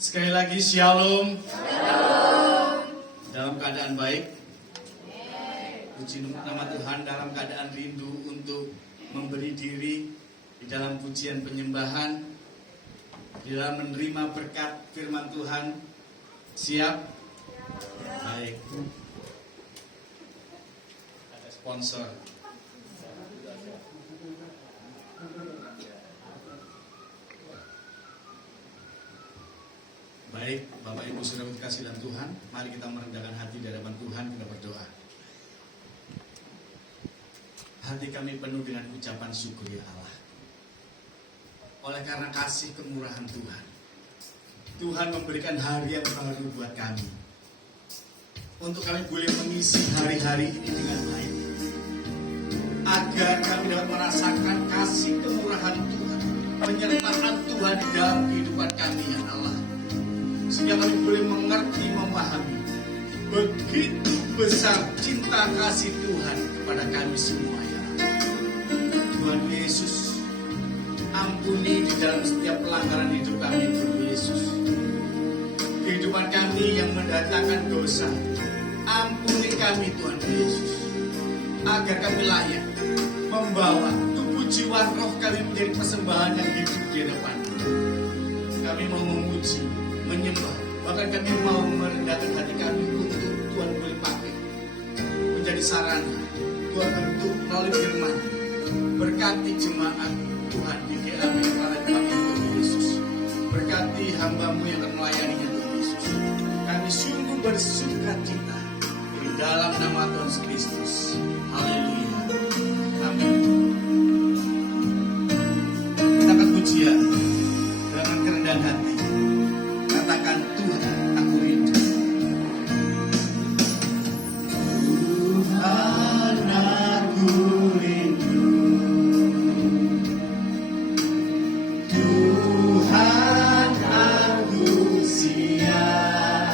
Sekali lagi shalom. Dalam keadaan baik. Puji nama Tuhan, dalam keadaan rindu untuk memberi diri di dalam pujian penyembahan, di dalam menerima berkat firman Tuhan. Siap? Baik. Ada sponsor. Baik, Bapak Ibu saudara kasih dalam Tuhan, mari kita merendahkan hati di hadapan Tuhan, kita berdoa. Hati kami penuh dengan ucapan syukur ya Allah. Oleh karena kasih kemurahan Tuhan, Tuhan memberikan hari yang baru buat kami, untuk kami boleh mengisi hari-hari ini dengan baik, agar kami dapat merasakan kasih kemurahan Tuhan, penyertaan Tuhan di dalam kehidupan kami ya Allah. Sehingga kami boleh mengerti, memahami begitu besar cinta kasih Tuhan kepada kami semua ya Allah. Tuhan Yesus, ampuni di dalam setiap pelanggaran hidup kami Tuhan Yesus. Kehidupan kami yang mendatangkan dosa, ampuni kami Tuhan Yesus, agar kami layak membawa tubuh jiwa roh kami menjadi persembahan yang hidup di hadapan. Kami mau memuji, menyembah, bahkan kami mau merendahkan hati kami untuk Tuhan boleh pakai menjadi sarana Tuhan untuk melalui firman. Berkati jemaat Tuhan di GAP Kepala kami Tuhan Yesus, berkati hamba-Mu yang akan melayaninya Tuhan Yesus. Kami sungguh bersuka cita di dalam nama Tuhan Yesus Kristus. Haleluya, amin. Kita akan pujian dengan kerendahan hati. Katakan, Tuhan, aku rindu. Tuhan, aku rindu. Tuhan, aku siap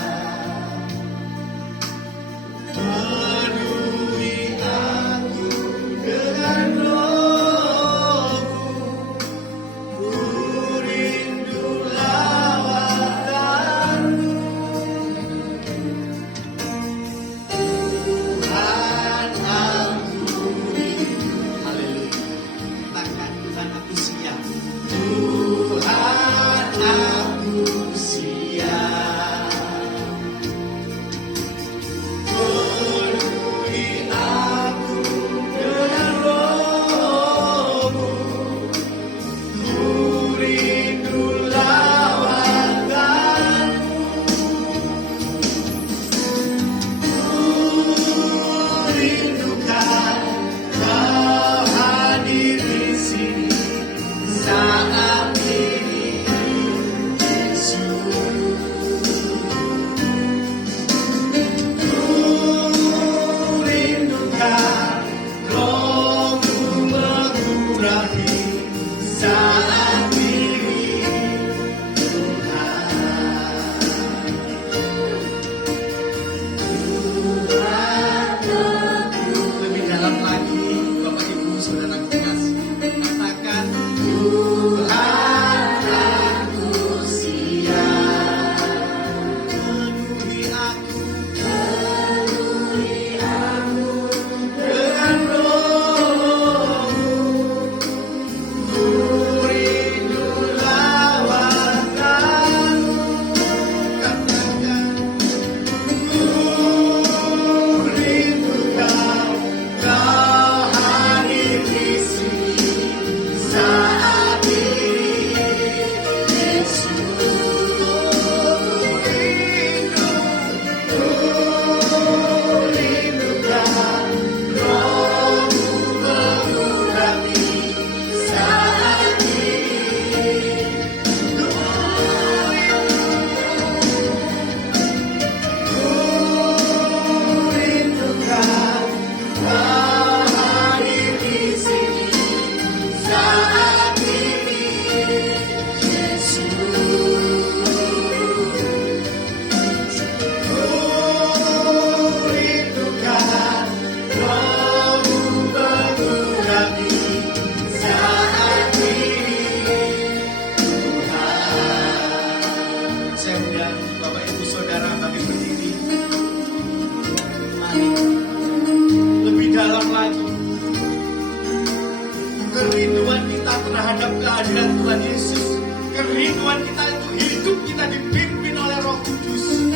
Tuhan Yesus. Kerinduan kita itu hidup kita dipimpin oleh Roh Kudus.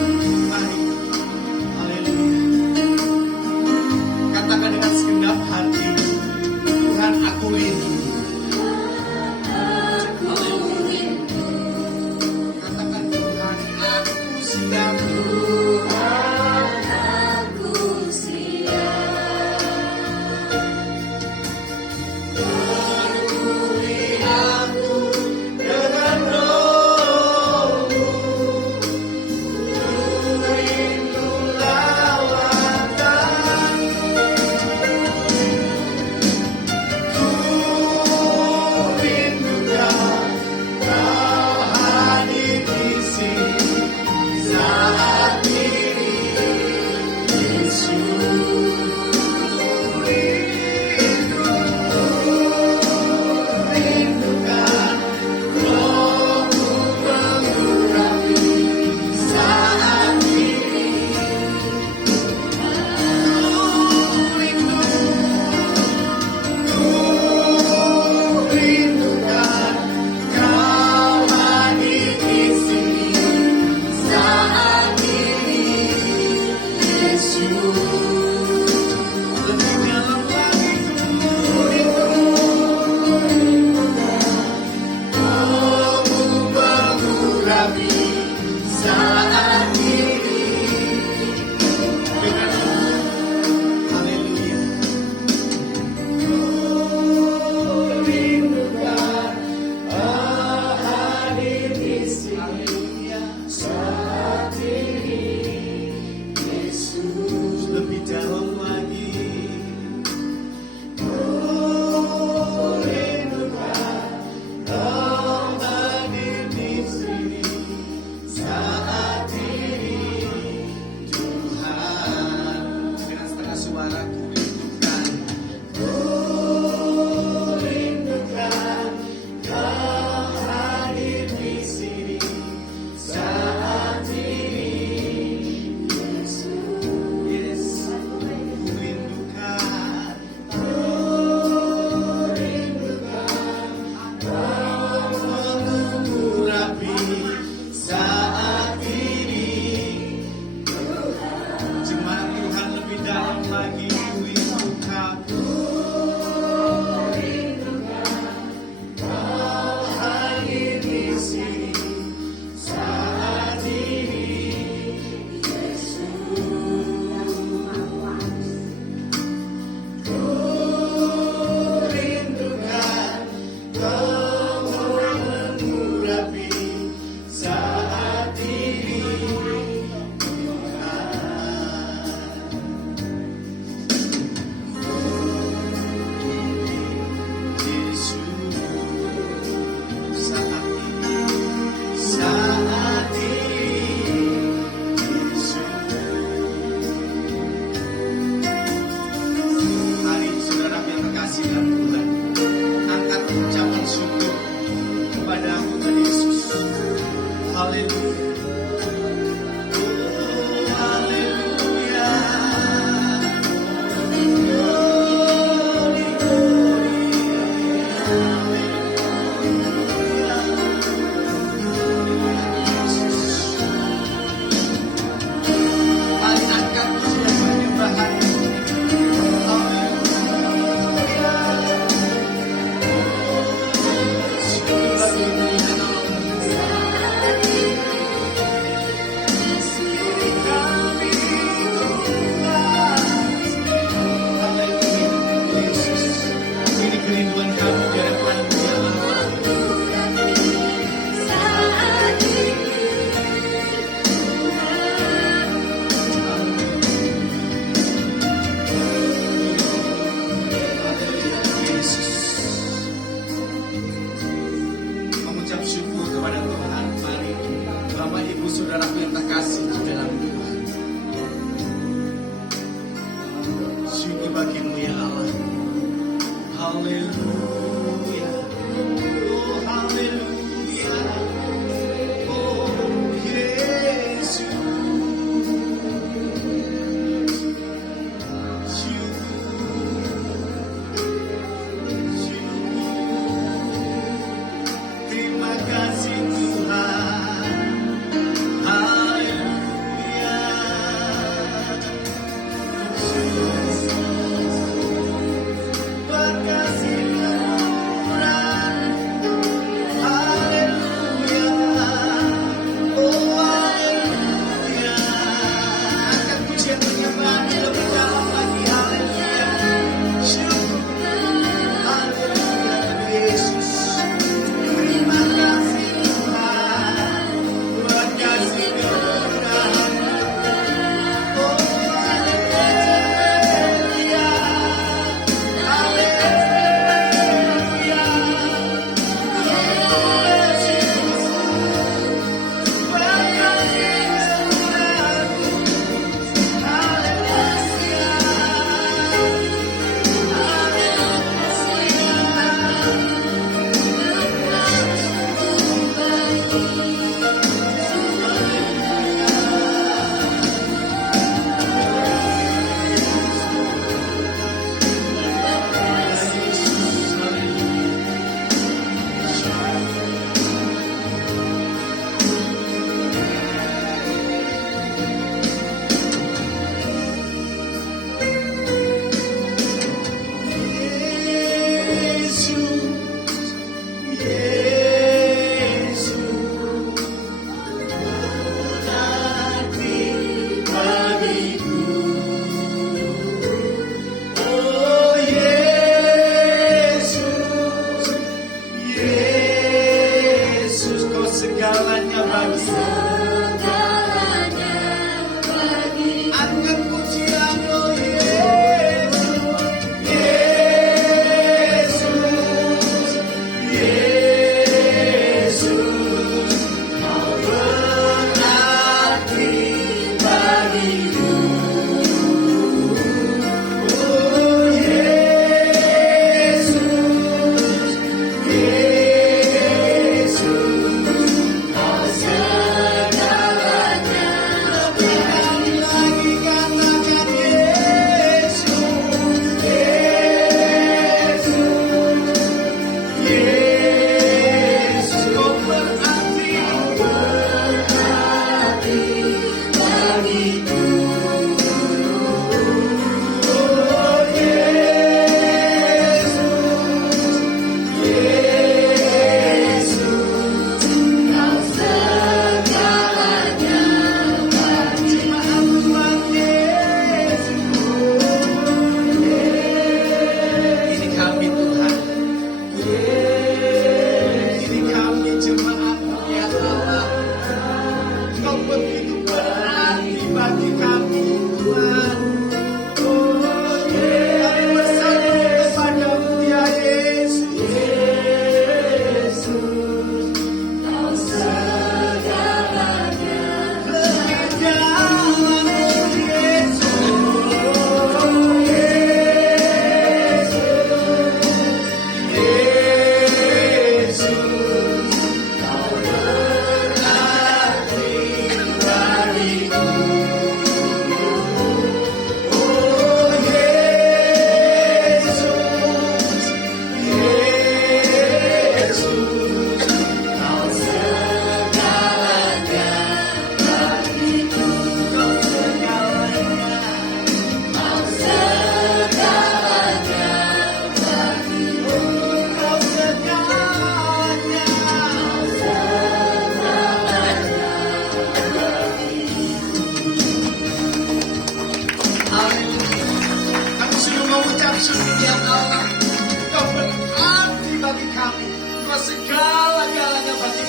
Mari, haleluya. Katakan dengan segenap hati, Tuhan aku rindu. Katakan Tuhan aku siap.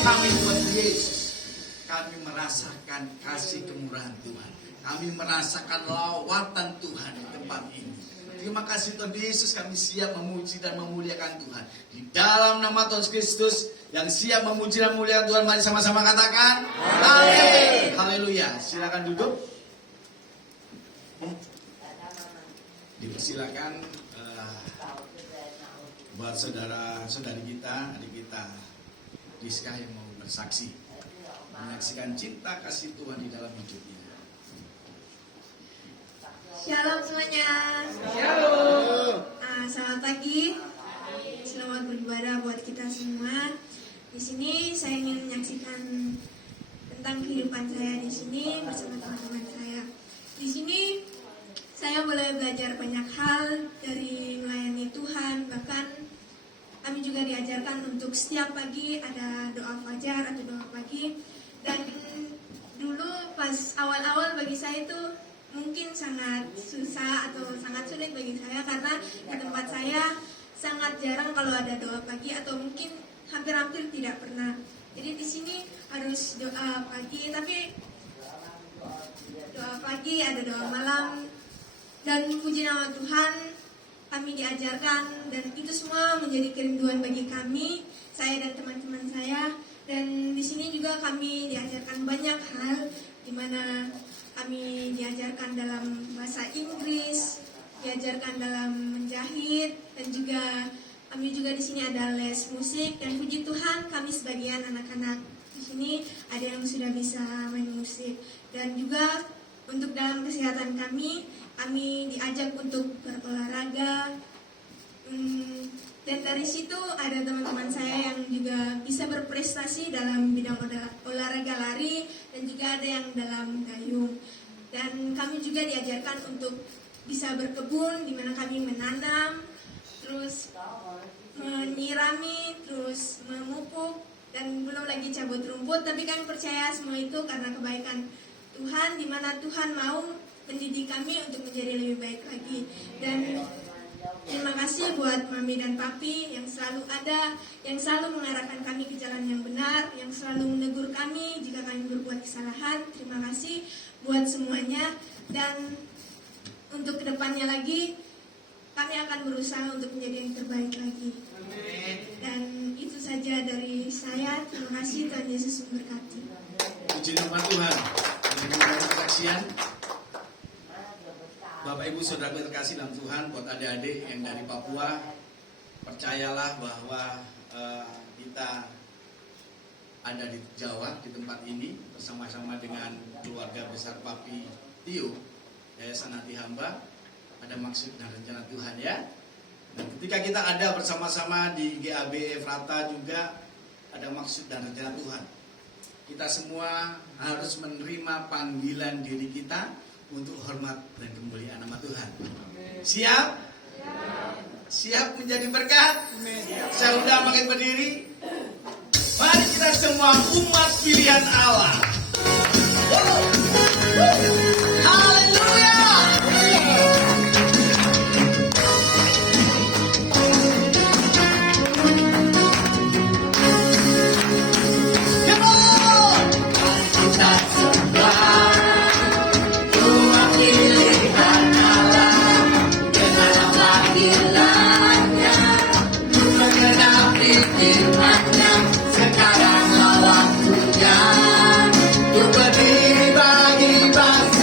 kami Tuhan Yesus, kami merasakan kasih kemurahan Tuhan. Kami merasakan lawatan Tuhan di tempat ini. Terima kasih Tuhan Yesus, kami siap memuji dan memuliakan Tuhan. Di dalam nama Tuhan Kristus, yang siap memuji dan memuliakan Tuhan, mari sama-sama katakan amin. Haleluya. Silakan duduk. Dipersilakan buat saudara-saudari kita, adik kita Rizka yang mau bersaksi, menyaksikan cinta kasih Tuhan di dalam hidupnya. Shalom semuanya. Shalom. Selamat pagi. Selamat beribadah buat kita semua. Di sini saya ingin menyaksikan tentang kehidupan saya di sini bersama teman-teman saya. Di sini saya boleh belajar banyak hal dari melayani Tuhan. Bahkan kami juga diajarkan untuk setiap pagi ada doa fajar atau doa pagi. Dan dulu pas awal-awal bagi saya itu mungkin sangat susah atau sangat sulit bagi saya, karena di tempat saya sangat jarang kalau ada doa pagi atau mungkin hampir-hampir tidak pernah. Jadi di sini harus doa pagi, tapi doa pagi ada doa malam, dan puji nama Tuhan kami diajarkan, dan itu semua menjadi kerinduan bagi kami, saya dan teman-teman saya. Dan di sini juga kami diajarkan banyak hal, di mana kami diajarkan dalam bahasa Inggris, diajarkan dalam menjahit, dan juga kami juga di sini ada les musik. Dan puji Tuhan kami sebagian anak-anak di sini ada yang sudah bisa main musik. Dan juga untuk dalam kesehatan kami diajak untuk berolahraga. Dan dari situ ada teman-teman saya yang juga bisa berprestasi dalam bidang olahraga lari, dan juga ada yang dalam dayung. Dan kami juga diajarkan untuk bisa berkebun, di mana kami menanam, terus menyirami, terus memupuk, dan belum lagi cabut rumput. Tapi kami percaya semua itu karena kebaikan Tuhan, di mana Tuhan mau mendidik kami untuk menjadi lebih baik lagi. Dan terima kasih buat Mami dan Papi yang selalu ada, yang selalu mengarahkan kami ke jalan yang benar, yang selalu menegur kami jika kami berbuat kesalahan. Terima kasih buat semuanya. Dan untuk kedepannya lagi, kami akan berusaha untuk menjadi yang terbaik lagi. Dan itu saja dari saya. Terima kasih, Tuhan Yesus memberkati. Puji nama Tuhan. Dengan kesaksian Bapak Ibu Saudara terkasih dalam Tuhan, buat adik-adik yang dari Papua, percayalah bahwa kita ada di Jawa, di tempat ini bersama-sama dengan keluarga besar Papi Tio, Yayasan Hati Hamba. Ada maksud dan rencana Tuhan ya. Dan ketika kita ada bersama-sama di GAB Efrata juga ada maksud dan rencana Tuhan. Kita semua harus menerima panggilan diri kita untuk hormat dan kemuliaan nama Tuhan. Siap? Siap menjadi berkat? Saya undang makin berdiri. Mari kita semua umat pilihan Allah. Haleluya. Sekarang waktunya untuk berdiri bagi bangsa.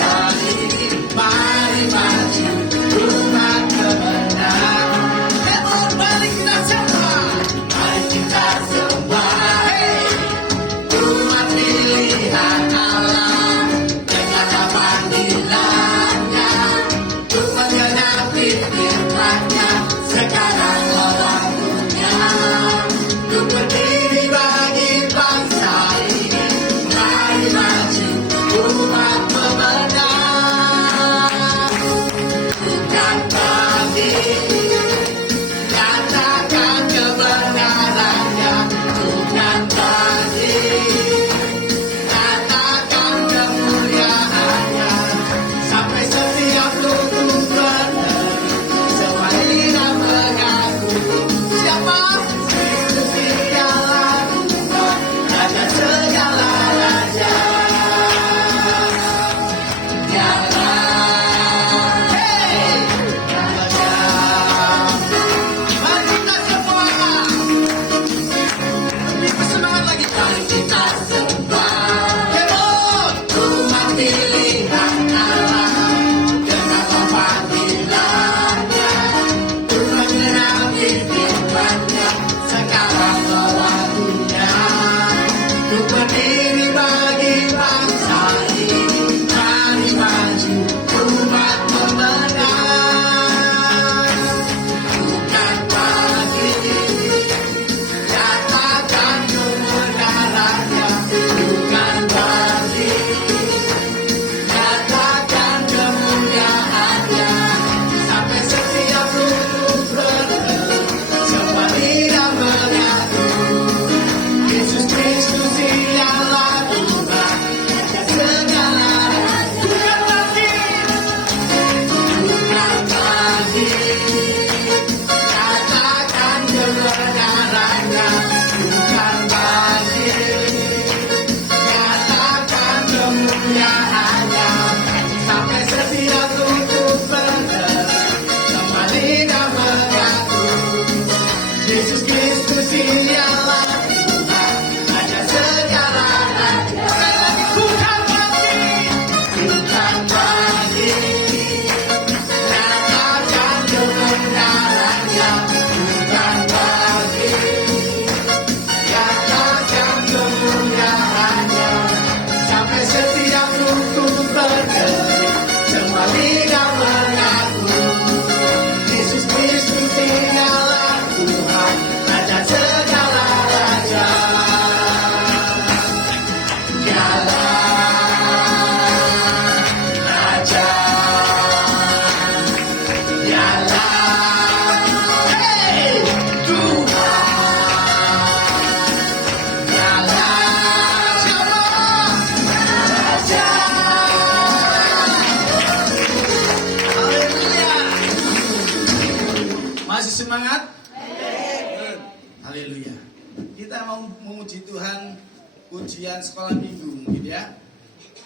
ujian sekolah minggu mungkin ya.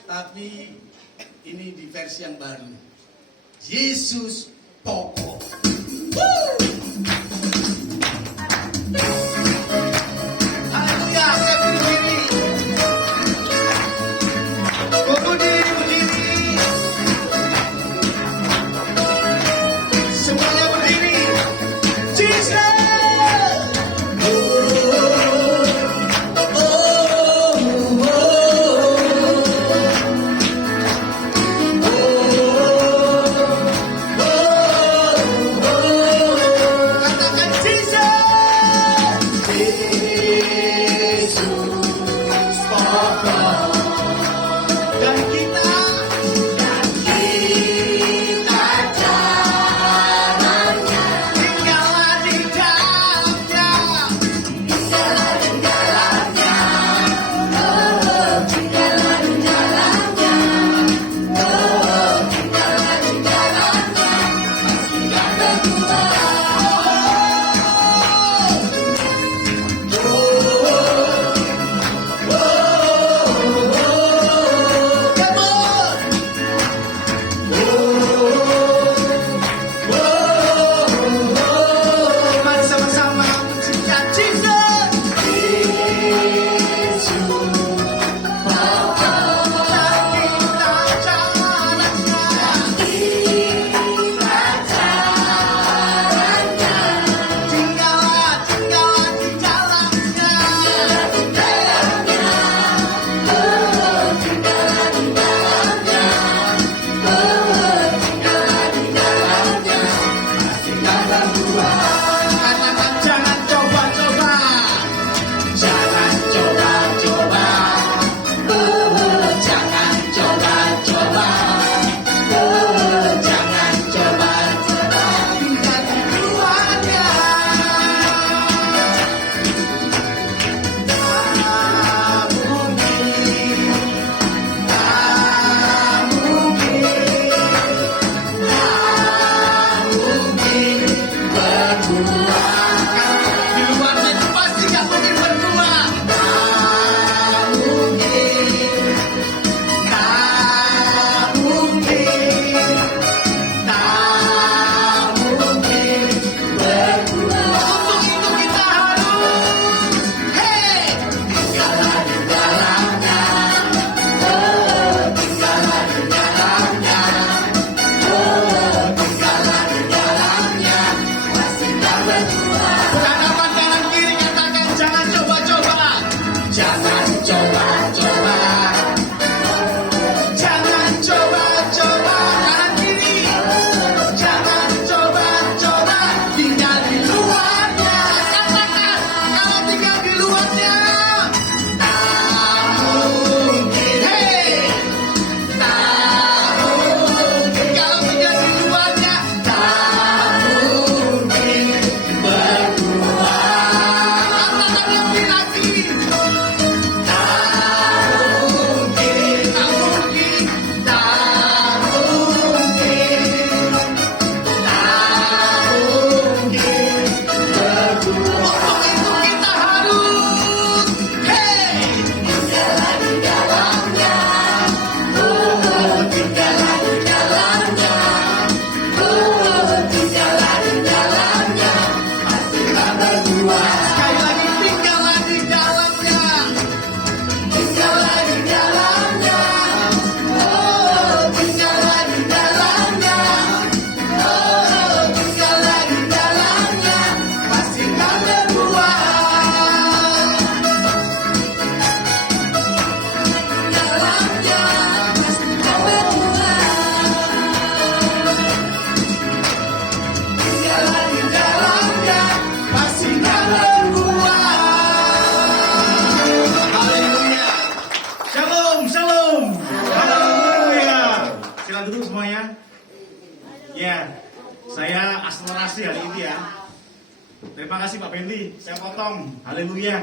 Tapi ini di versi yang baru. Yesus pokok. Haleluya, saya berdiri. Berdiri. Semuanya berdiri. Jesus. Saya akselerasi hari ini ya. Terima kasih Pak Bendi, saya potong. Haleluya.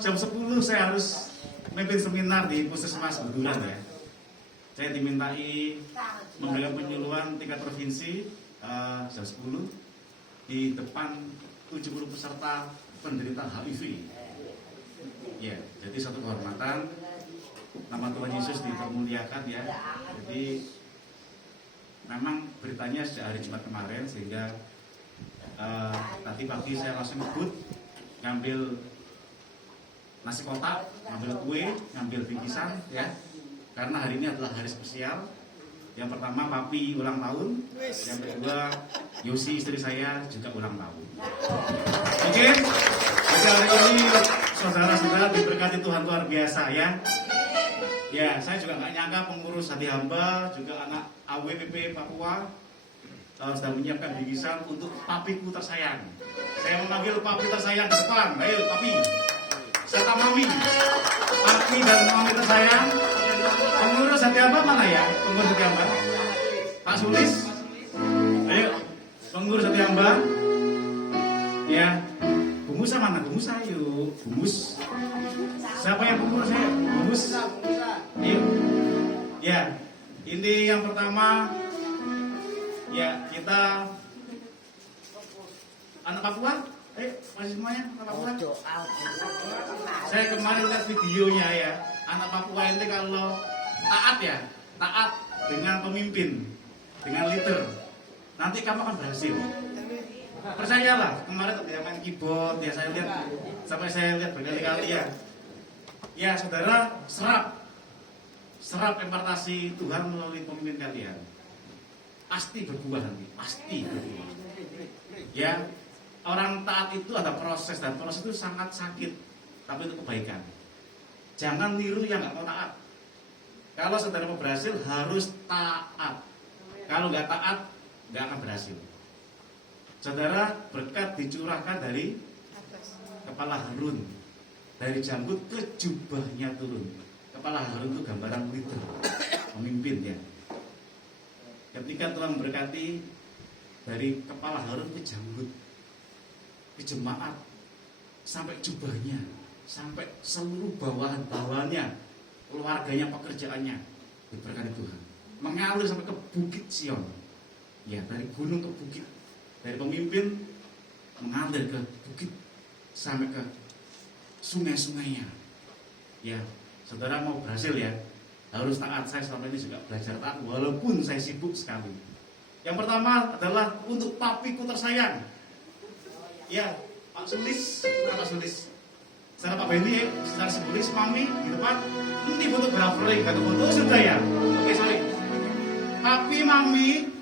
Jam 10 saya harus memimpin seminar di Puskesmas Beduran ya. Saya dimintai menggelar penyuluhan tingkat provinsi jam 10 di depan 70 peserta penderita HIV. Ya, jadi satu kehormatan, nama Tuhan Yesus dipermuliakan ya. Jadi memang beritanya sejak hari Jumat kemarin, sehingga tadi pagi saya langsung ngebut, ngambil nasi kotak, ngambil kue, ngambil bingkisan ya. Karena hari ini adalah hari spesial. Yang pertama Papi ulang tahun, yang kedua Yosi istri saya juga ulang tahun. Oke, jadi hari ini saudara-saudara diberkati Tuhan luar biasa ya. Ya, saya juga nggak nyangka pengurus hati hamba, juga anak AWPP Papua sudah menyiapkan bingkisan untuk papiku tersayang. Saya memanggil papi tersayang ke depan. Ayo papi, serta mami, papi dan mami tersayang. Pengurus hati hamba mana ya? Pengurus hati hamba, Pak Sulis. Ayo, pengurus hati hamba. Ya, Bungkus mana? Bungkus ayo, Bungkus. Siapa yang pengurusnya? Bungkus. Yuk. Ya, ini yang pertama. Ya, kita anak Papua. Ayo, masih semuanya anak Papua. Saya kemarin lihat videonya ya. Anak Papua ini kalau taat ya, taat dengan pemimpin, dengan leader, nanti kamu akan berhasil. Percayalah, kemarin ketika main keyboard ya saya lihat, sampai saya lihat berkali-kali ya. Ya saudara, serap impartasi Tuhan melalui pemimpin kalian. Pasti berbuah nanti, pasti berbuah. Ya, orang taat itu ada proses, dan proses itu sangat sakit, tapi itu kebaikan. Jangan niru yang nggak mau taat. Kalau saudara mau berhasil harus taat. Kalau nggak taat nggak akan berhasil. Saudara, berkat dicurahkan dari kepala Harun, dari janggut ke jubahnya turun. Kepala Harun itu gambaran leader, pemimpin ya. Ketika Tuhan memberkati dari kepala Harun ke janggut, ke jemaat, sampai jubahnya, sampai seluruh bawahan-bawahannya, keluarganya, pekerjaannya, diberkati Tuhan. Mengalir sampai ke Bukit Sion. Ya, dari gunung ke bukit. Dari pemimpin mengalir ke bukit sampai ke sungai-sungainya. Ya, saudara mau berhasil ya, harus taat. Saya selama ini juga belajar taat walaupun saya sibuk sekali. Yang pertama adalah untuk papiku tersayang. Ya, Pak Sulis, Pak Sulis. Secara Pak Benny, secara simbolis mami di depan. Ini fotografer, kata foto sudah ya. Oke, sorry. Papi, mami,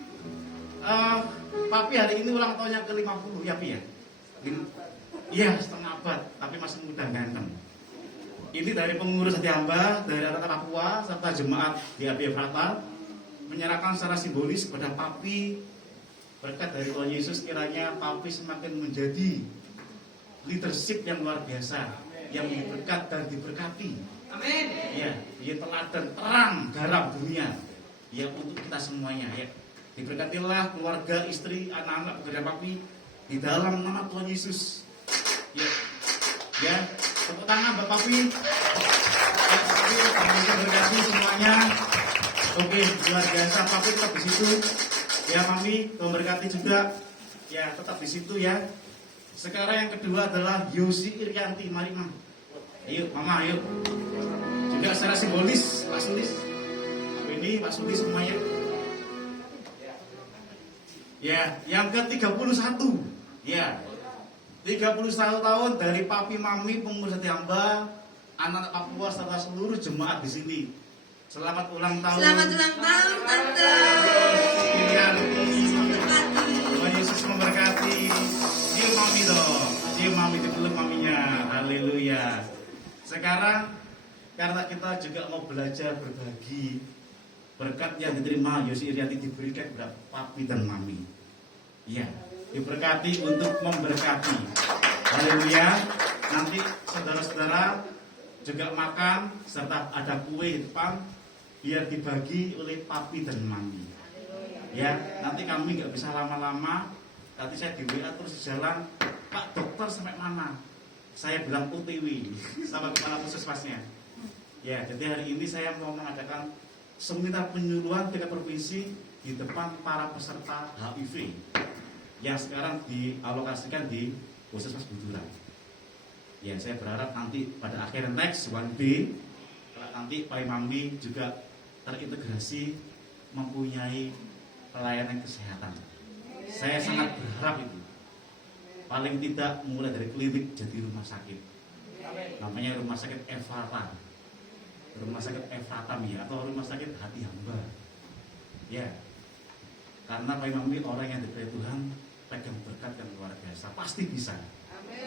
papi hari ini ulang tahunnya ke-50 ya, Pi ya. Iya, setengah abad, tapi masih muda ganteng. Ini dari pengurus hati hamba, dari anak Papua, serta jemaat di APF Rata, menyerahkan secara simbolis kepada papi. Berkat dari Tuhan Yesus, kiranya papi semakin menjadi leadership yang luar biasa, yang berkat dan diberkati. Amin. Ya, dia teladan terang garam dunia. Ya, untuk kita semuanya ya. Diberkatilah keluarga, istri, anak-anak pekerja papi di dalam nama Tuhan Yesus. Ya, ya, tepuk tangan buat papi. Ya, berkati semuanya. Oke, luar biasa. Papi tetap di situ. Ya, mami, memberkati juga. Ya, tetap di situ ya. Sekarang yang kedua adalah Yosi Irianti. Mari, Mam. Ayo, Mama, ayo. Juga secara simbolis, Pak Sulis. Ini Pak Sulis semuanya. Ya, yang ke-31. Ya. 31 tahun dari papi mami pengurus hati hamba, anak-anak Papua serta seluruh jemaat di sini. Selamat ulang tahun. Selamat ulang tahun, Tante. Tuhan Yesus memberkati. Cium mami dong. Cium mami, dipeluk maminya. Haleluya. Sekarang karena kita juga mau belajar berbagi, berkat yang diterima Yosi Irianti diberikan kepada papi dan mami. Iya, diberkati untuk memberkati. Haleluya. Nanti saudara-saudara juga makan serta ada kue di depan biar dibagi oleh papi dan mami. Ya, nanti kami nggak bisa lama-lama. Nanti saya di WA terus di jalan, Pak dokter sampai mana? Saya bilang OTW sama kepala puskesmasnya. Ya, jadi hari ini saya mau mengadakan seminar penyuluhan tingkat provinsi di depan para peserta HIV yang sekarang dialokasikan di Puskesmas Buduran. Ya, saya berharap nanti pada akhir next one day kalau nanti Pak Imambi juga terintegrasi mempunyai pelayanan kesehatan. Saya sangat berharap itu. Paling tidak mulai dari klinik jadi rumah sakit. Namanya rumah sakit Efrata. Rumah sakit Efratami atau rumah sakit hati hamba. Ya. Karena Pak Imambi orang yang dipercaya Tuhan pegang berkat yang luar biasa. Pasti bisa.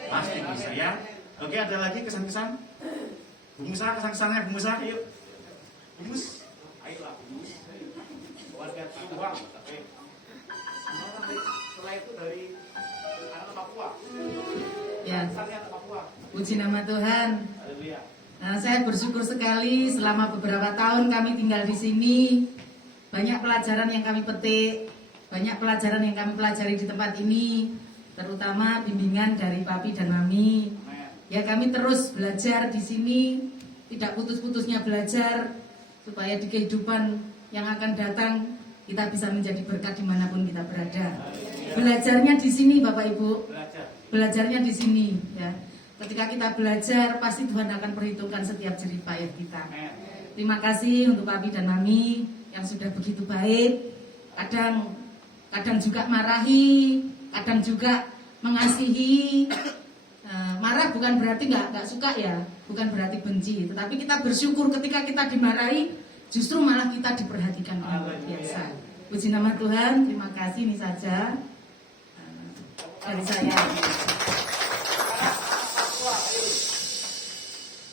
Pasti bisa ya. Oke, ada lagi kesan-kesan? Bu Musa, kesan-kesannya Bu Musa, yuk. Bu Mus. Ayolah Bu Mus. Keluarga Tuhan. Setelah itu dari anak Papua. Ya, Kesannya anak Papua. puji nama Tuhan. Haleluya. Nah, saya bersyukur sekali selama beberapa tahun kami tinggal di sini. Banyak pelajaran yang kami petik, banyak pelajaran yang kami pelajari di tempat ini, terutama bimbingan dari Papi dan Mami. Ya, kami terus belajar di sini, tidak putus-putusnya belajar supaya di kehidupan yang akan datang kita bisa menjadi berkat dimanapun kita berada. Belajarnya di sini, Bapak Ibu. Belajarnya di sini, ya. Ketika kita belajar, pasti Tuhan akan perhitungkan setiap jerih payah kita. Terima kasih untuk Papi dan Mami yang sudah begitu baik. Kadang juga marahi, kadang juga mengasihi. Marah bukan berarti nggak suka ya, bukan berarti benci. Tetapi kita bersyukur ketika kita dimarahi, justru malah kita diperhatikan dengan luar biasa. Puji nama Tuhan. Terima kasih, ini saja dari saya.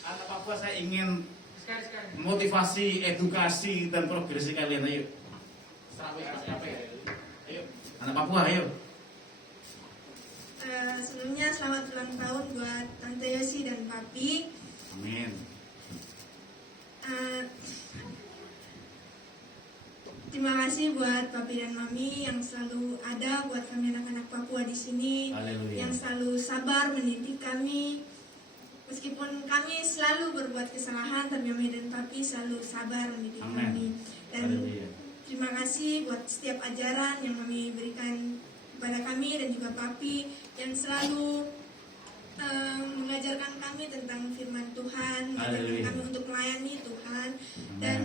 Anak Papua, saya ingin motivasi, edukasi, dan progresi kalian. Ayo. Ayo. Anak Papua, ayo. Sebelumnya selamat ulang tahun buat Tante Yosi dan Papi. Amin. Terima kasih buat Papi dan Mami yang selalu ada buat kami anak-anak Papua di sini. Haleluya. Yang selalu sabar mendidik kami. Meskipun kami selalu berbuat kesalahan, tapi Mami dan Papi selalu sabar mendidik Amen. kami. Dan Haleluya. terima kasih buat setiap ajaran yang Mami berikan kepada kami dan juga Papi yang selalu mengajarkan kami tentang firman Tuhan, mengajarkan Haleluya. kami untuk melayani Tuhan. Dan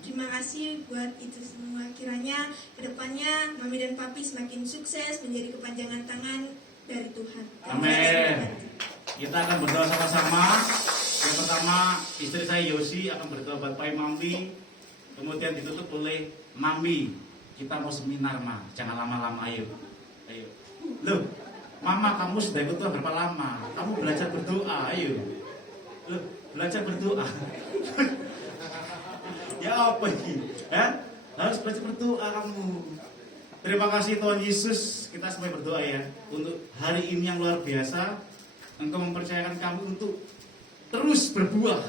terima kasih buat itu semua. Kiranya kedepannya Mami dan Papi semakin sukses menjadi kepanjangan tangan dari Tuhan. Amin. Kita akan berdoa sama-sama. Yang pertama, istri saya Yosi akan berdoa buat Pak Mambi. Kemudian ditutup oleh Mami. Kita mau seminar, Ma. Jangan lama-lama, ayo. Ayo. Loh, Mama, kamu sudah ikut Tuhan berapa lama? Kamu belajar berdoa, ayo. Loh, belajar berdoa. Ya apa ini? Ya? Harus belajar berdoa kamu. Terima kasih Tuhan Yesus. Kita sampai berdoa ya. Untuk hari ini yang luar biasa, Engkau mempercayakan kami untuk terus berbuah.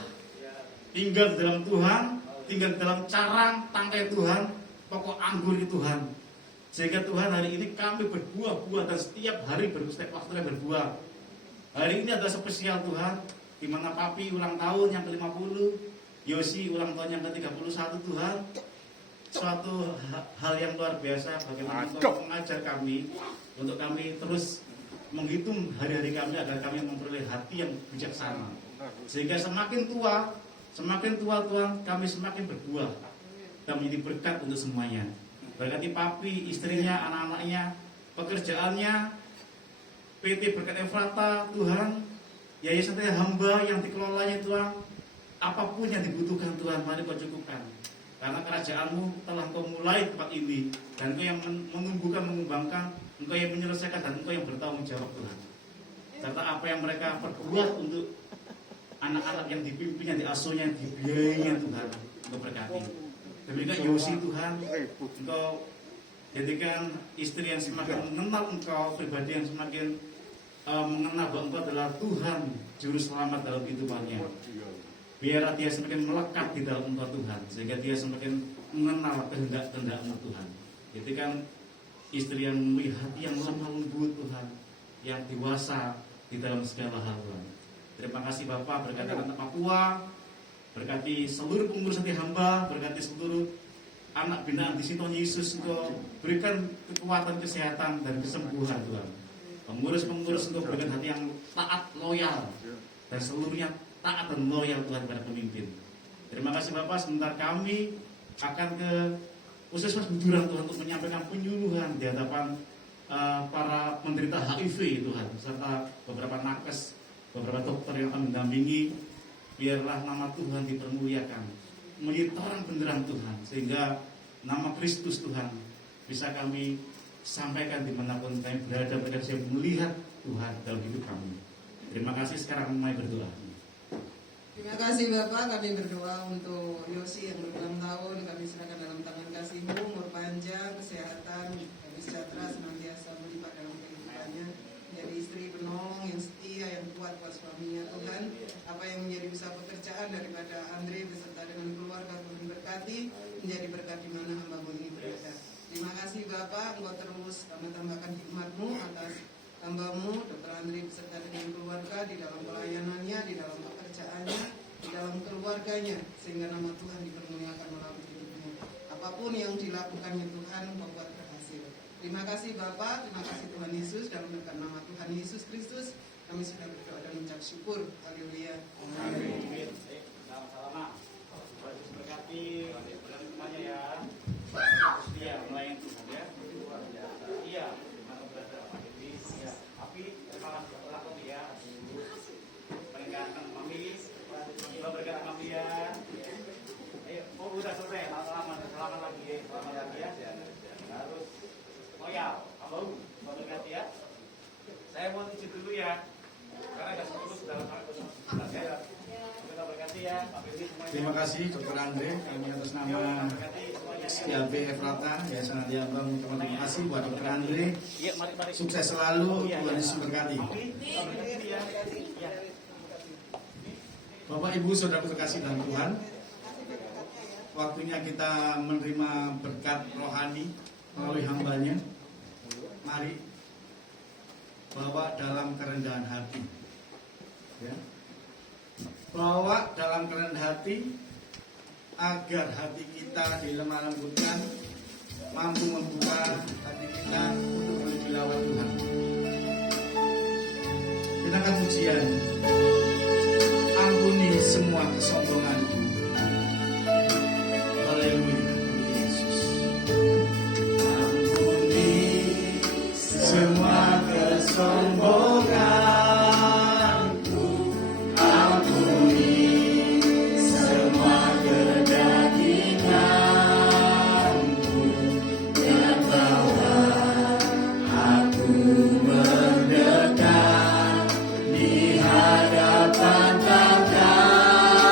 Tinggal di dalam Tuhan, tinggal di dalam carang tangkai Tuhan, pokok anggur di Tuhan. Sehingga Tuhan hari ini kami berbuah-buah dan setiap hari setiap waktu yang berbuah. Hari ini adalah spesial Tuhan, di mana Papi ulang tahun yang ke-50, Yosi ulang tahun yang ke-31 Tuhan. Suatu hal yang luar biasa bagaimana Engkau mengajar kami untuk kami terus menghitung hari-hari kami agar kami memperoleh hati yang bijaksana. Sehingga semakin tua Tuhan kami semakin berbuah dan menjadi berkat untuk semuanya. Berkati Papi, istrinya, anak-anaknya, pekerjaannya, PT Berkat Efrata, Tuhan, yayasan hamba yang dikelolanya Tuhan, apapun yang dibutuhkan Tuhan, mari Kau cukupkan. Karena kerajaan-Mu telah Kau mulai tempat ini, dan Kau yang menumbuhkan, mengembangkan, Engkau yang menyelesaikan, dan Engkau yang bertanggung jawab Tuhan. Serta apa yang mereka perbuat untuk anak-anak yang dipimpin, yang diasuhnya, yang dibiayainya Tuhan, Engkau berkati. Demikian Yosi Tuhan, Engkau jadikan istri yang semakin mengenal Engkau, pribadi yang semakin mengenal bahwa Engkau adalah Tuhan, Juru Selamat dalam kehidupannya. Biarlah dia semakin melekat di dalam Engkau Tuhan, sehingga dia semakin mengenal kehendak-kehendak-Mu Tuhan. Jadikan istri yang memiliki hati yang lemah lembut Tuhan, yang dewasa di dalam segala hal Tuhan. Terima kasih Bapak, berkati anak Papua, berkati seluruh pengurus hati hamba, berkati seluruh anak binaan di sini Tuhan Yesus. Engkau berikan kekuatan, kesehatan, dan kesembuhan Tuhan. Pengurus-pengurus Engkau berikan hati yang taat, loyal, dan seluruhnya taat dan loyal Tuhan kepada pemimpin. Terima kasih Bapak, sebentar kami akan ke Puskesmas Buduran Tuhan untuk menyampaikan penyuluhan di hadapan para penderita HIV Tuhan, serta beberapa nakes, beberapa dokter yang akan mendampingi. Biarlah nama Tuhan dipermuliakan, menjadi terang benderang Tuhan, sehingga nama Kristus Tuhan bisa kami sampaikan dimanapun kami berada, mereka bisa melihat Tuhan dalam hidup kami. Terima kasih, sekarang mari berdoa. Terima kasih Bapak, kami berdoa untuk Yosi yang berulang tahun, kami serahkan dalam tangan kasih-Mu, umur panjang, kesehatan, kami sejahtera, senantiasa berlipat dalam kehidupannya, menjadi istri penolong yang setia, yang kuat buat suaminya Tuhan. Apa yang menjadi usaha pekerjaan daripada Andre beserta dengan keluarga, Tuhan berkati, menjadi berkat di mana hamba-Mu ini berada. Terima kasih Bapak, Engkau terus tambahkan hikmat-Mu atas hamba-Mu, Dr. Andre beserta dengan keluarga di dalam pelayanannya, di dalam pekerjaannya, di dalam keluarganya, sehingga nama Tuhan dipermuliakan melalui hidupnya. Apapun yang dilakukannya Tuhan, Engkau buat berhasil. Terima kasih Bapak, terima kasih Tuhan Yesus, dalam berkat nama Tuhan Yesus Kristus, kami sudah berdoa dan mengucap syukur. Haleluya. Amin. Salam-salam. Yesus berkati, berkati semuanya ya. Iya, melayani Tuhan ya. Iya, mana berada Pak Dewi. Iya, tapi terima kasih berlaku ya. Peringatan Mami, juga berkat Mami ya. Ayo, oh udah selesai. Selamat lagi ya. Selamat lagi ya. Harus loyal, abang, berkati ya. Saya mau izin dulu ya. Karena ada 10 sudah ya. Kita berkati ya, Pak Dewi semuanya. Terima kasih Dr. Andre, kami atas nama SPLB Efrata, Yayasan Adi Abang, terima kasih buat Dr. Andre. Sukses selalu, Tuhan Yesus berkati. Bapak Ibu Saudara terkasih dalam Tuhan, waktunya kita menerima berkat rohani melalui hambanya. Mari bawa dalam kerendahan hati, ya. Bawa dalam kerendahan hati agar hati kita dilemah lembutkan, mampu membuka hati kita untuk menuju lawan Tuhan. Kita akan pujian, ampuni semua kesombonganku. Haleluya, Yesus. Ampuni semua kesombongan. Hadapan takkan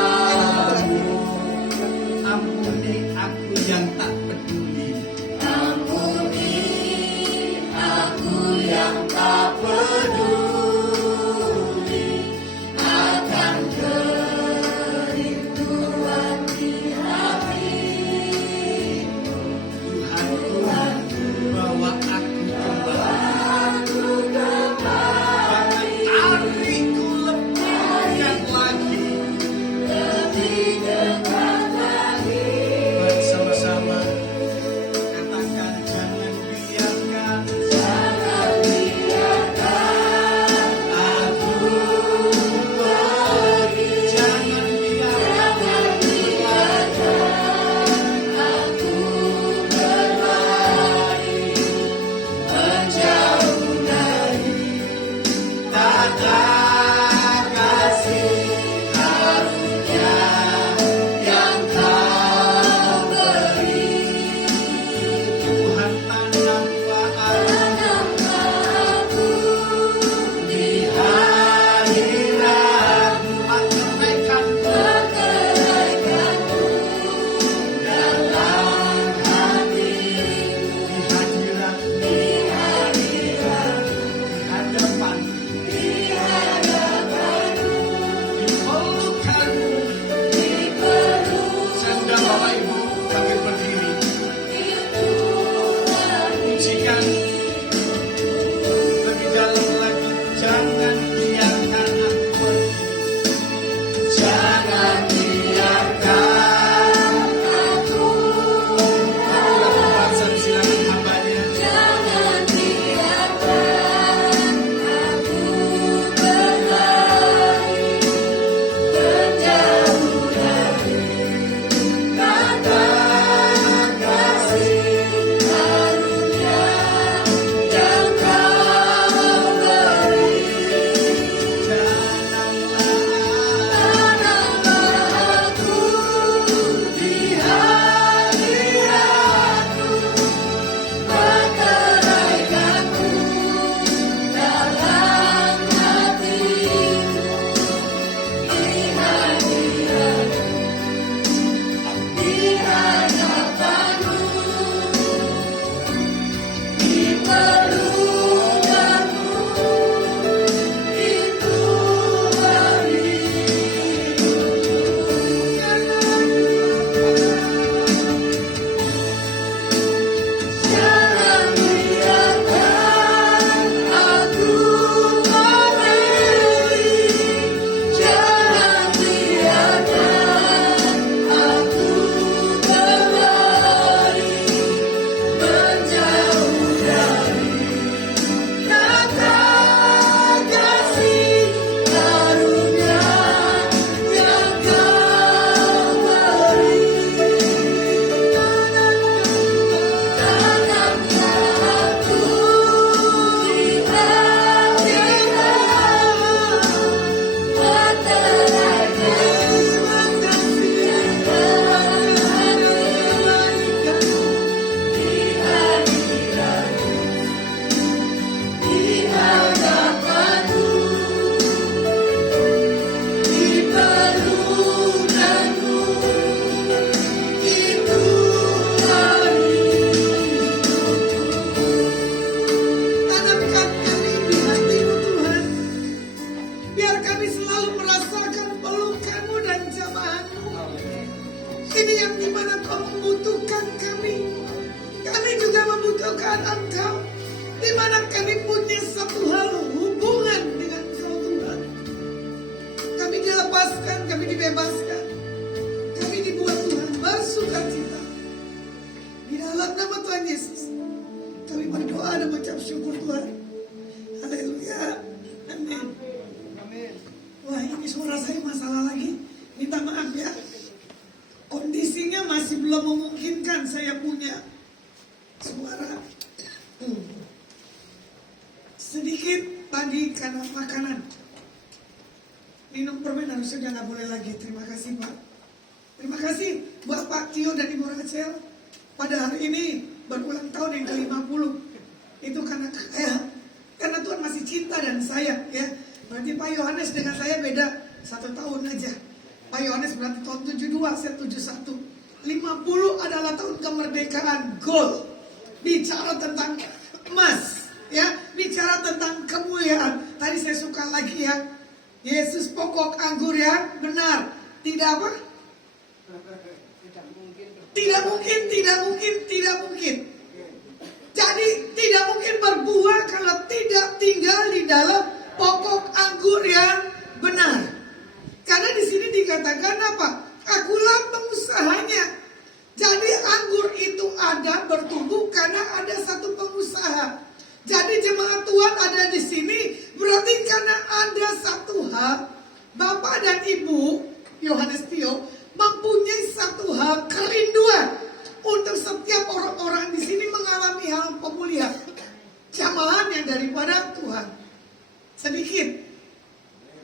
yang dimana Kau membutuhkan kami. Kami juga membutuhkan Engkau, dimana kami punya satu hal hubungan dengan Kau Tuhan. Kami dilepaskan, kami dibebaskan, kami dibuat Tuhan bersukacita. Di dalam nama Tuhan Yesus, kami berdoa dan mengucap syukur Tuhan. Haleluya. Amin. Wah, ini suara saya masalah lagi. Minta maaf ya. Kondisinya masih belum memungkinkan saya punya suara. Sedikit tadi karena makanan. Minum permen harusnya nggak boleh lagi. Terima kasih Pak. Terima kasih buat Pak Tio dan Ibu Rachel. Pada hari ini berulang tahun yang ke-50. Itu karena Tuhan masih cinta dan sayang ya. Berarti Pak Yohanes dengan saya beda 1 tahun aja. Pak Yohanes berarti tahun 72, saya 71. 50 adalah tahun kemerdekaan gold. Bicara tentang emas, ya, bicara tentang kemuliaan. Tadi saya suka lagi ya. Yesus pokok anggur yang benar. Tidak apa? Tidak mungkin. Jadi tidak mungkin berbuah kalau tidak tinggal di dalam pokok anggur yang benar. Karena di sini dikatakan apa? Akulah pengusahanya. Jadi anggur itu ada bertumbuh karena ada satu pengusaha. Jadi jemaat Tuhan ada di sini berarti karena ada satu hal. Bapak dan Ibu Yohanes Tio mempunyai satu hal kerinduan untuk setiap orang-orang di sini mengalami hal pemulihan. Jamahan yang daripada Tuhan. Sedikit.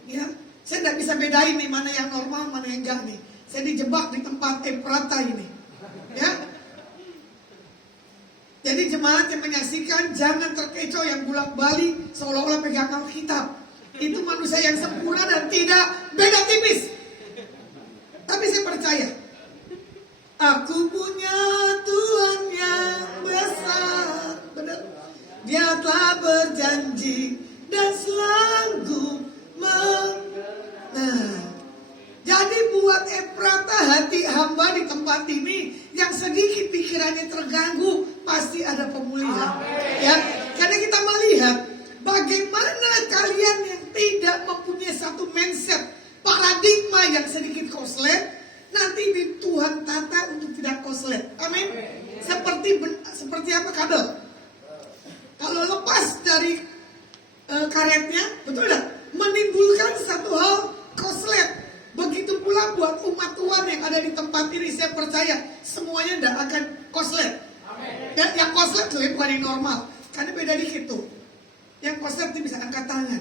Ya, saya tidak bisa bedain nih mana yang normal, mana yang enggak nih. Saya dijebak di tempat Efrata ini. Ya. Jadi jemaat yang menyaksikan jangan terkecoh yang bolak-balik seolah-olah pegang Alkitab. Itu manusia yang sempurna dan tidak beda tipis. Tapi saya percaya, aku punya Tuhan yang besar. Benar. Dia telah berjanji dan selalu jadi buat Efrata hati hamba di tempat ini yang sedikit pikirannya terganggu pasti ada pemulihan. Ya, karena kita melihat bagaimana kalian yang tidak mempunyai satu mindset paradigma yang sedikit koslet nanti di Tuhan tata untuk tidak koslet. Amin. Seperti apa kabel? Kalau lepas dari karetnya, betul tidak? Menimbulkan satu hal koslet. Begitu pula buat umat Tuhan yang ada di tempat ini, saya percaya semuanya tidak akan koslet. Ya, yang koslet tuh bukan yang normal, karena beda dikit tuh. Yang koslet itu bisa angkat tangan,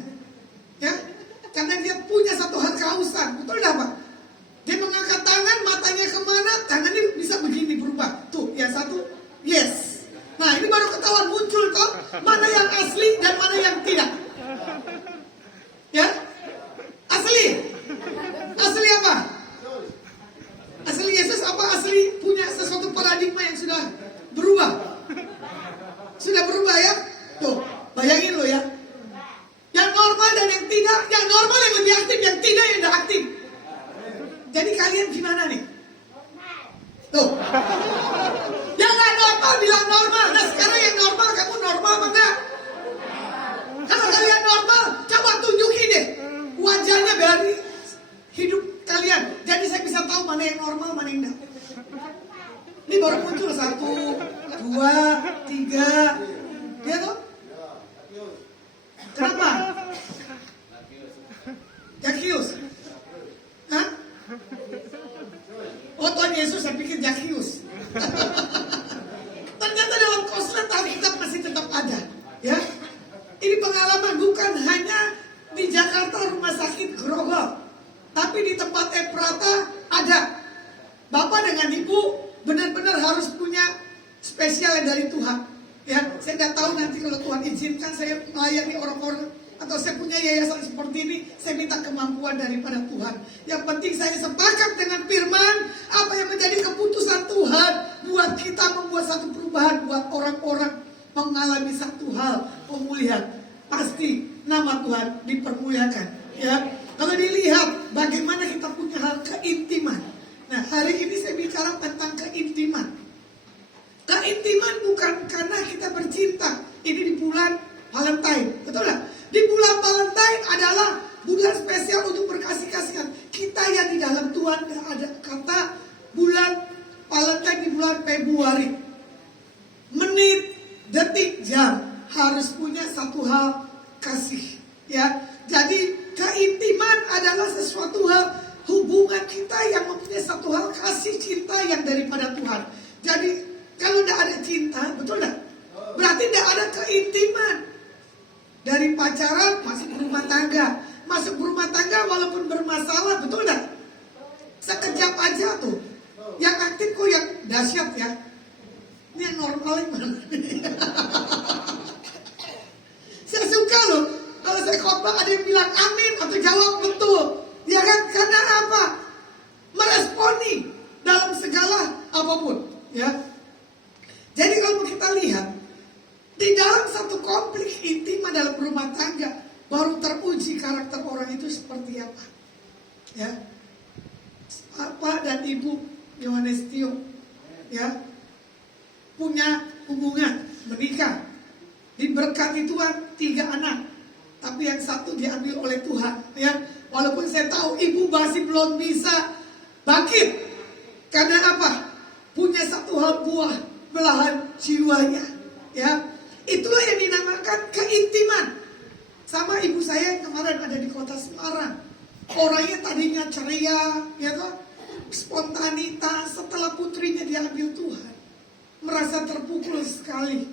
ya, karena dia punya satu hal kehausan, betul tidak Pak? Dia mengangkat tangan, matanya kemana, tangannya bisa begini berubah. Tuh, yang satu, yes. Nah, ini baru ketahuan muncul kok mana yang asli dan mana yang tidak. Ya, asli apa? Asli Yesus apa asli punya sesuatu paradigma yang sudah berubah? Sudah berubah ya? Tuh, bayangin lo ya. Yang normal dan yang tidak, yang normal yang lebih aktif, yang tidak yang tidak aktif. Jadi kalian gimana nih? Tuh. Yang gak normal bilang normal. Nah sekarang yang normal, kamu normal apa enggak? Kalau kalian normal, coba tunjukin deh wajahnya dari hidup kalian. Jadi saya bisa tahu mana yang normal, mana yang enggak. Ini baru muncul 1, 2, 3. Ya toh? Kenapa? Zakius. Hah? Oh Tuhan Yesus, saya pikir Zakius. Ternyata dalam koslet Alkitab masih tetap ada. Ya, ini pengalaman bukan hanya di Jakarta Rumah Sakit Grogol, tapi di tempat Efrata ada. Bapak dengan Ibu benar-benar harus punya spesial dari Tuhan. Ya, saya tidak tahu nanti kalau Tuhan izinkan saya melayani orang-orang atau saya punya yayasan seperti ini, saya minta kemampuan daripada Tuhan. Yang penting saya sepakat dengan firman, apa yang menjadi keputusan Tuhan buat kita membuat satu perubahan, buat orang-orang mengalami satu hal pemulihan. Pasti nama Tuhan dipermuliakan. Ya, kalau dilihat bagaimana kita punya hal keintiman. Nah, hari ini saya bicara tentang keintiman. Keintiman bukan karena kita bercinta. Ini di bulan Valentine, betul nggak? Di bulan Valentine adalah bulan spesial untuk berkasih-kasihan. Kita yang di dalam Tuhan, ada kata bulan Valentine di bulan Februari. Menit, detik, jam harus punya satu hal, kasih. Ya, jadi keintiman adalah sesuatu hal hubungan kita yang mempunyai satu hal kasih cinta yang daripada Tuhan. Jadi kalau tidak ada cinta, betul tidak? Berarti tidak ada keintiman. Dari pacaran masuk rumah tangga, masuk rumah tangga walaupun bermasalah, betul tidak? Sekejap aja tuh. Yang aktif kok yang dahsyat ya. Ini yang normalnya mana? Saya suka loh kalau saya khotbah ada yang bilang amin atau jawab betul. Ya kan? Karena apa? Meresponi dalam segala apapun. Ya. Jadi kalau kita lihat di dalam satu konflik intim dalam rumah tangga baru teruji karakter orang itu seperti apa. Ya. Bapak dan Ibu Yohanes Tio, ya, punya hubungan, menikah, diberkati Tuhan 3 anak, tapi yang satu diambil oleh Tuhan. Ya, walaupun saya tahu ibu masih belum bisa bangkit, karena apa? Punya satu hal buah belahan jiwanya. Ya, itulah yang dinamakan keintiman. Sama ibu saya yang kemarin ada di kota Semarang, orangnya tadinya ceria, ya toh, spontanitas. Setelah putrinya diambil Tuhan, merasa terpukul sekali.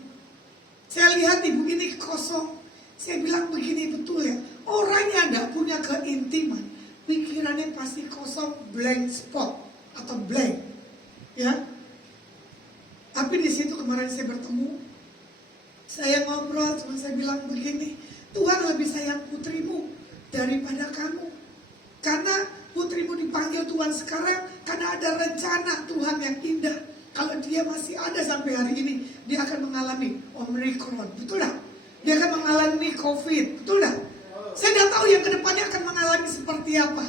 Saya lihat ibu ini kosong. Saya bilang begini, betul ya, orangnya tidak punya keintiman, pikirannya pasti kosong, blank spot atau blank. Ya, tapi di situ kemarin saya bertemu, saya ngobrol, cuma saya bilang begini, Tuhan lebih sayang putrimu daripada kamu. Karena putrimu dipanggil Tuhan sekarang karena ada rencana Tuhan yang indah. Kalau dia masih ada sampai hari ini, dia akan mengalami Omicron, betul tak? Dia akan mengalami COVID, betul tak? Saya tidak tahu yang kedepannya akan mengalami seperti apa.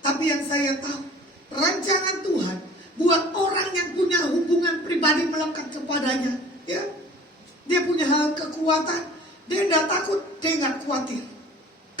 Tapi yang saya tahu, rancangan Tuhan buat orang yang punya hubungan pribadi melekat kepadanya, ya, dia punya hal kekuatan, dia tidak takut, dia tidak khawatir.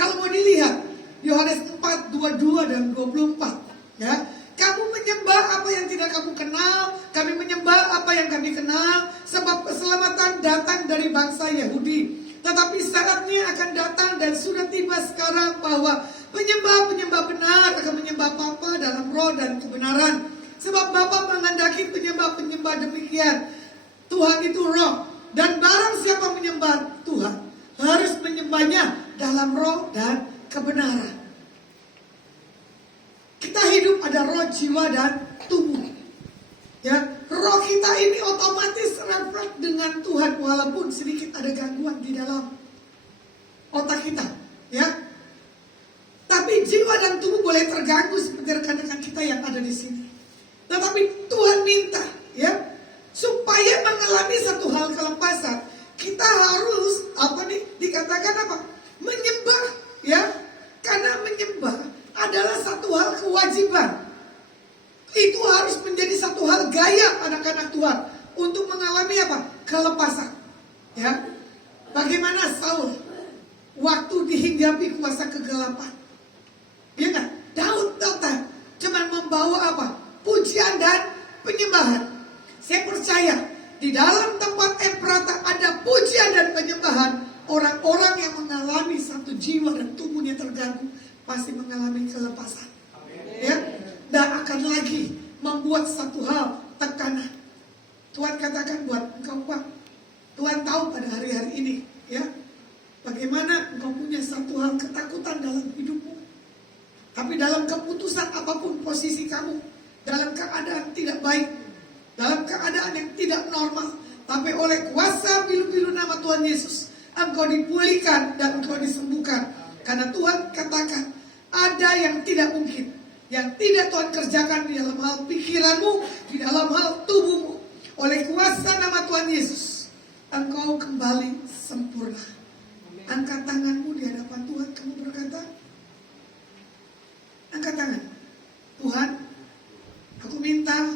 Kalau mau dilihat Yohanes 4:22 dan 24, ya, kamu menyembah apa yang tidak kamu kenal, kami menyembah apa yang kami kenal, sebab keselamatan datang dari bangsa Yahudi. Tetapi saatnya akan datang dan sudah tiba sekarang bahwa penyembah-penyembah benar akan menyembah Bapa dalam roh dan kebenaran. Sebab Bapa menghendaki penyembah-penyembah demikian. Tuhan itu roh, dan barang siapa menyembah Tuhan harus menyembahnya dalam roh dan kebenaran. Kita hidup ada roh, jiwa, dan tubuh. Ya, roh kita ini otomatis refleks dengan Tuhan walaupun sedikit ada gangguan di dalam otak kita, ya. Tapi jiwa dan tubuh boleh terganggu seperti rekan-rekan kita yang ada di sini. Tetapi Tuhan minta, ya, supaya mengalami satu hal kelepasan, kita harus dikatakan apa? Menyembah, ya. Karena menyembah adalah satu hal kewajiban. Itu harus menjadi satu hal gaya anak-anak Tuhan untuk mengalami apa? Kelepasan. Ya. Bagaimana Saul waktu dihinggapi kuasa kegelapan? Ya kan? Daud datang cuma membawa apa? Pujian dan penyembahan. Saya percaya di dalam tempat Efrata ada pujian dan penyembahan. Orang-orang yang mengalami satu jiwa dan tubuhnya terganggu pasti mengalami kelepasan. Ya. Dan akan lagi membuat satu hal tekanan. Tuhan katakan buat engkau, Pak, Tuhan tahu pada hari-hari ini, ya, bagaimana engkau punya satu hal ketakutan dalam hidupmu. Tapi dalam keputusan apapun posisi kamu, dalam keadaan tidak baik, dalam keadaan yang tidak normal, tapi oleh kuasa bilu-bilu nama Tuhan Yesus, engkau dipulihkan dan engkau disembuhkan. Karena Tuhan katakan, ada yang tidak mungkin, yang tidak Tuhan kerjakan di dalam hal pikiranmu, di dalam hal tubuhmu. Oleh kuasa nama Tuhan Yesus, engkau kembali sempurna. Angkat tanganmu di hadapan Tuhan, kamu berkata, angkat tangan. Tuhan, aku minta minta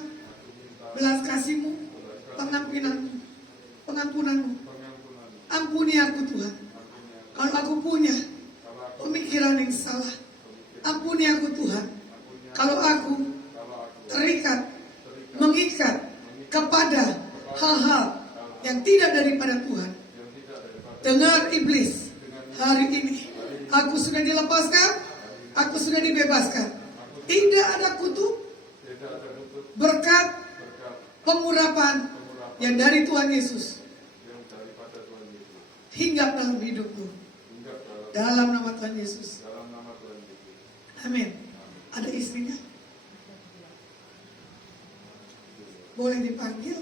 belas kasih-Mu, pengampunanmu. Ampuni aku Tuhan. Kalau aku punya pemikiran yang salah, ampuni aku Tuhan. Kalau aku mengikat kepada hal-hal yang tidak daripada Tuhan. Dengar iblis, hari ini aku sudah dilepaskan, aku sudah dibebaskan. Tidak ada kutuk, berkat pengurapan yang dari Tuhan Yesus hinggap dalam hidupku. Dalam nama Tuhan Yesus. Amin. Ada istrinya? Boleh dipanggil?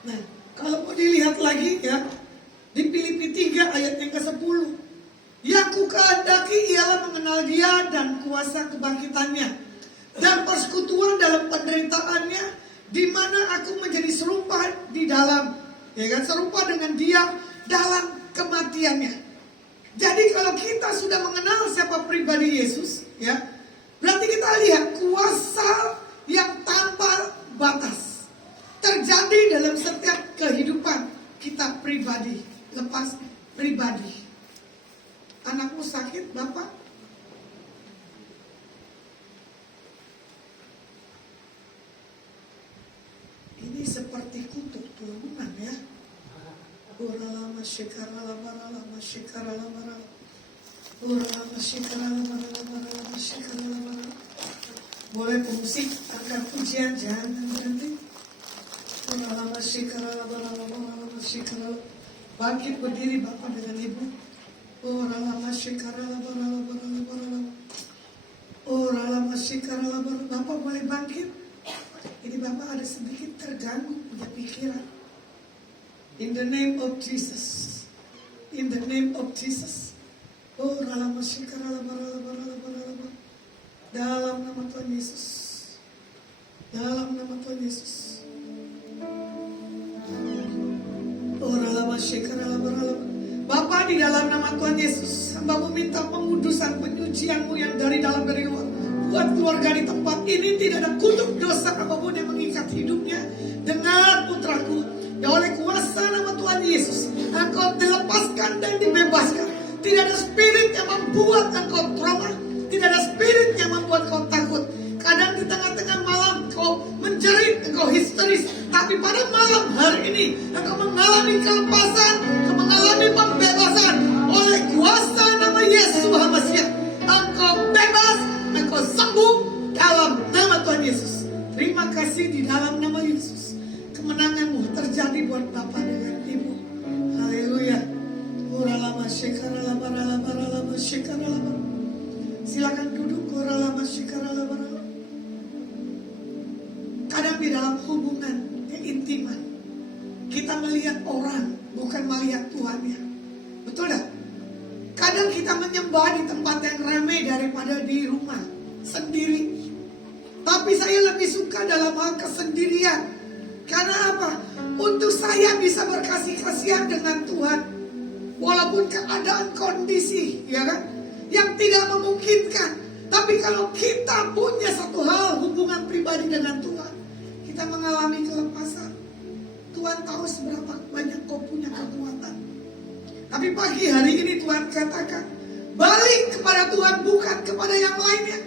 Nah, kalau mau dilihat lagi ya, di Filipi 3 ayat yang ke-10. Yang kukehendaki ialah mengenal Dia dan kuasa kebangkitannya dan persekutuan dalam penderitaannya, di mana aku menjadi serupa di dalam, serupa dengan Dia dalam kematiannya. Jadi kalau kita sudah mengenal siapa pribadi Yesus, berarti kita lihat kuasa yang tanpa batas terjadi dalam setiap kehidupan kita pribadi, lepas pribadi. Anakmu sakit, Bapak? Ini seperti kutuk turunan ya. Uralama syikarala baralama syikarala barala. Uralama syikarala barala baralama syikarala barala. Boleh musik akan pujian, jangan berhenti. Uralama syikarala barala baralama syikarala. Bangkit berdiri Bapak dengan Ibu. Uralama syikarala barala barala barala. Uralama syikarala barala. Bapak boleh bangkit. Ini Bapak ada sedikit terganggu punya pikiran. In the name of Jesus. In the name of Jesus. Oh, ralama syikarala barala barala barala. Dalam nama Tuhan Yesus. Dalam nama Tuhan Yesus. Oh, ralama syikarala barala. Bapak, di dalam nama Tuhan Yesus, hamba-Mu minta pengudusan, penyucian-Mu yang dari dalam dari luar. Buat keluarga di tempat ini tidak ada kutuk dosa apapun yang mengikat hidupnya. Dengar putraku, ya oleh kuasa nama Tuhan Yesus, engkau dilepaskan dan dibebaskan. Tidak ada spirit yang membuat engkau trauma, tidak ada spirit yang membuat kau takut. Kadang di tengah-tengah malam kau menjerit, engkau histeris, tapi pada malam hari ini engkau mengalami kelepasan, engkau mengalami pembebasan oleh kuasa nama Yesus Hamasiah. Engkau bebas, engkau sembuh dalam nama Tuhan Yesus. Terima kasih di dalam nama Yesus. Kemenangan-Mu terjadi buat Bapak dengan Ibu. Haleluya. Uralama syikarala barala barala syikarala. Silakan duduk. Uralama syikarala barala. Kadang di dalam hubungan keintiman kita melihat orang, bukan melihat Tuhannya. Betul tak? Kadang kita menyembah di tempat yang ramai daripada di rumah sendiri. Tapi saya lebih suka dalam hal kesendirian. Karena apa? Untuk saya bisa berkasih-kasihan dengan Tuhan. Walaupun keadaan kondisi, yang tidak memungkinkan. Tapi kalau kita punya satu hal, hubungan pribadi dengan Tuhan, kita mengalami kelepasan. Tuhan tahu seberapa banyak kau punya kekuatan. Tapi pagi hari ini Tuhan katakan, balik kepada Tuhan, bukan kepada yang lainnya.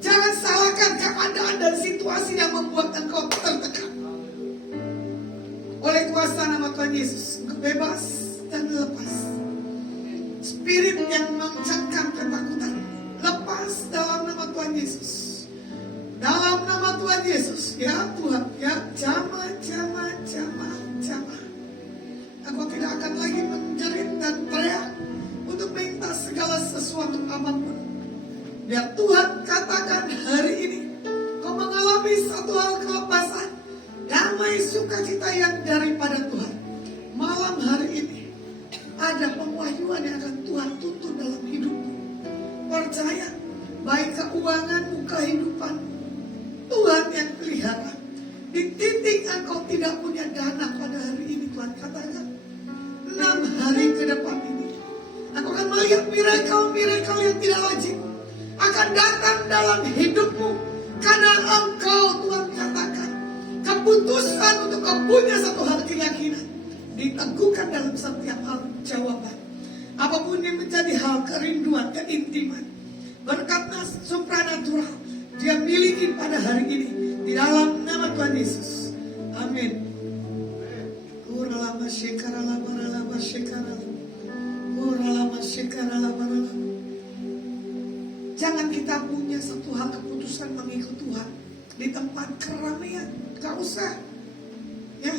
Jangan salahkan keadaan dan situasi yang membuat engkau tertekan. Oleh kuasa nama Tuhan Yesus, engkau bebas dan lepas. Spirit yang mencengkam ketakutan, lepas dalam nama Tuhan Yesus. Dalam nama Tuhan Yesus, ya Tuhan, ya jamaah. Engkau tidak akan lagi menjerit dan teriak untuk minta segala sesuatu apapun. Biar Tuhan katakan hari ini kau mengalami satu hal kelepasan, damai sukacita yang daripada Tuhan. Malam hari ini ada pewahyuan yang akan Tuhan tuntun dalam hidupmu. Percaya, baik keuanganmu, kehidupanmu, Tuhan yang pelihara. Di titik engkau tidak punya dana pada hari ini, Tuhan katakan 6 hari ke depan ini, aku akan melihat miracle yang tidak lazim. akan datang dalam hidupmu. Karena engkau, Tuhan katakan, keputusan untuk kau punya satu hal keyakinan diteguhkan dalam setiap hal jawaban. Apapun yang menjadi hal kerinduan, keintiman, berkat supranatural dia miliki pada hari ini di dalam nama Tuhan Yesus. Amin. Kuralama shekarala baralama shekarala. Kuralama shekarala baralama. Jangan kita punya satu hal keputusan mengikut Tuhan di tempat keramaian, gak usah. Ya,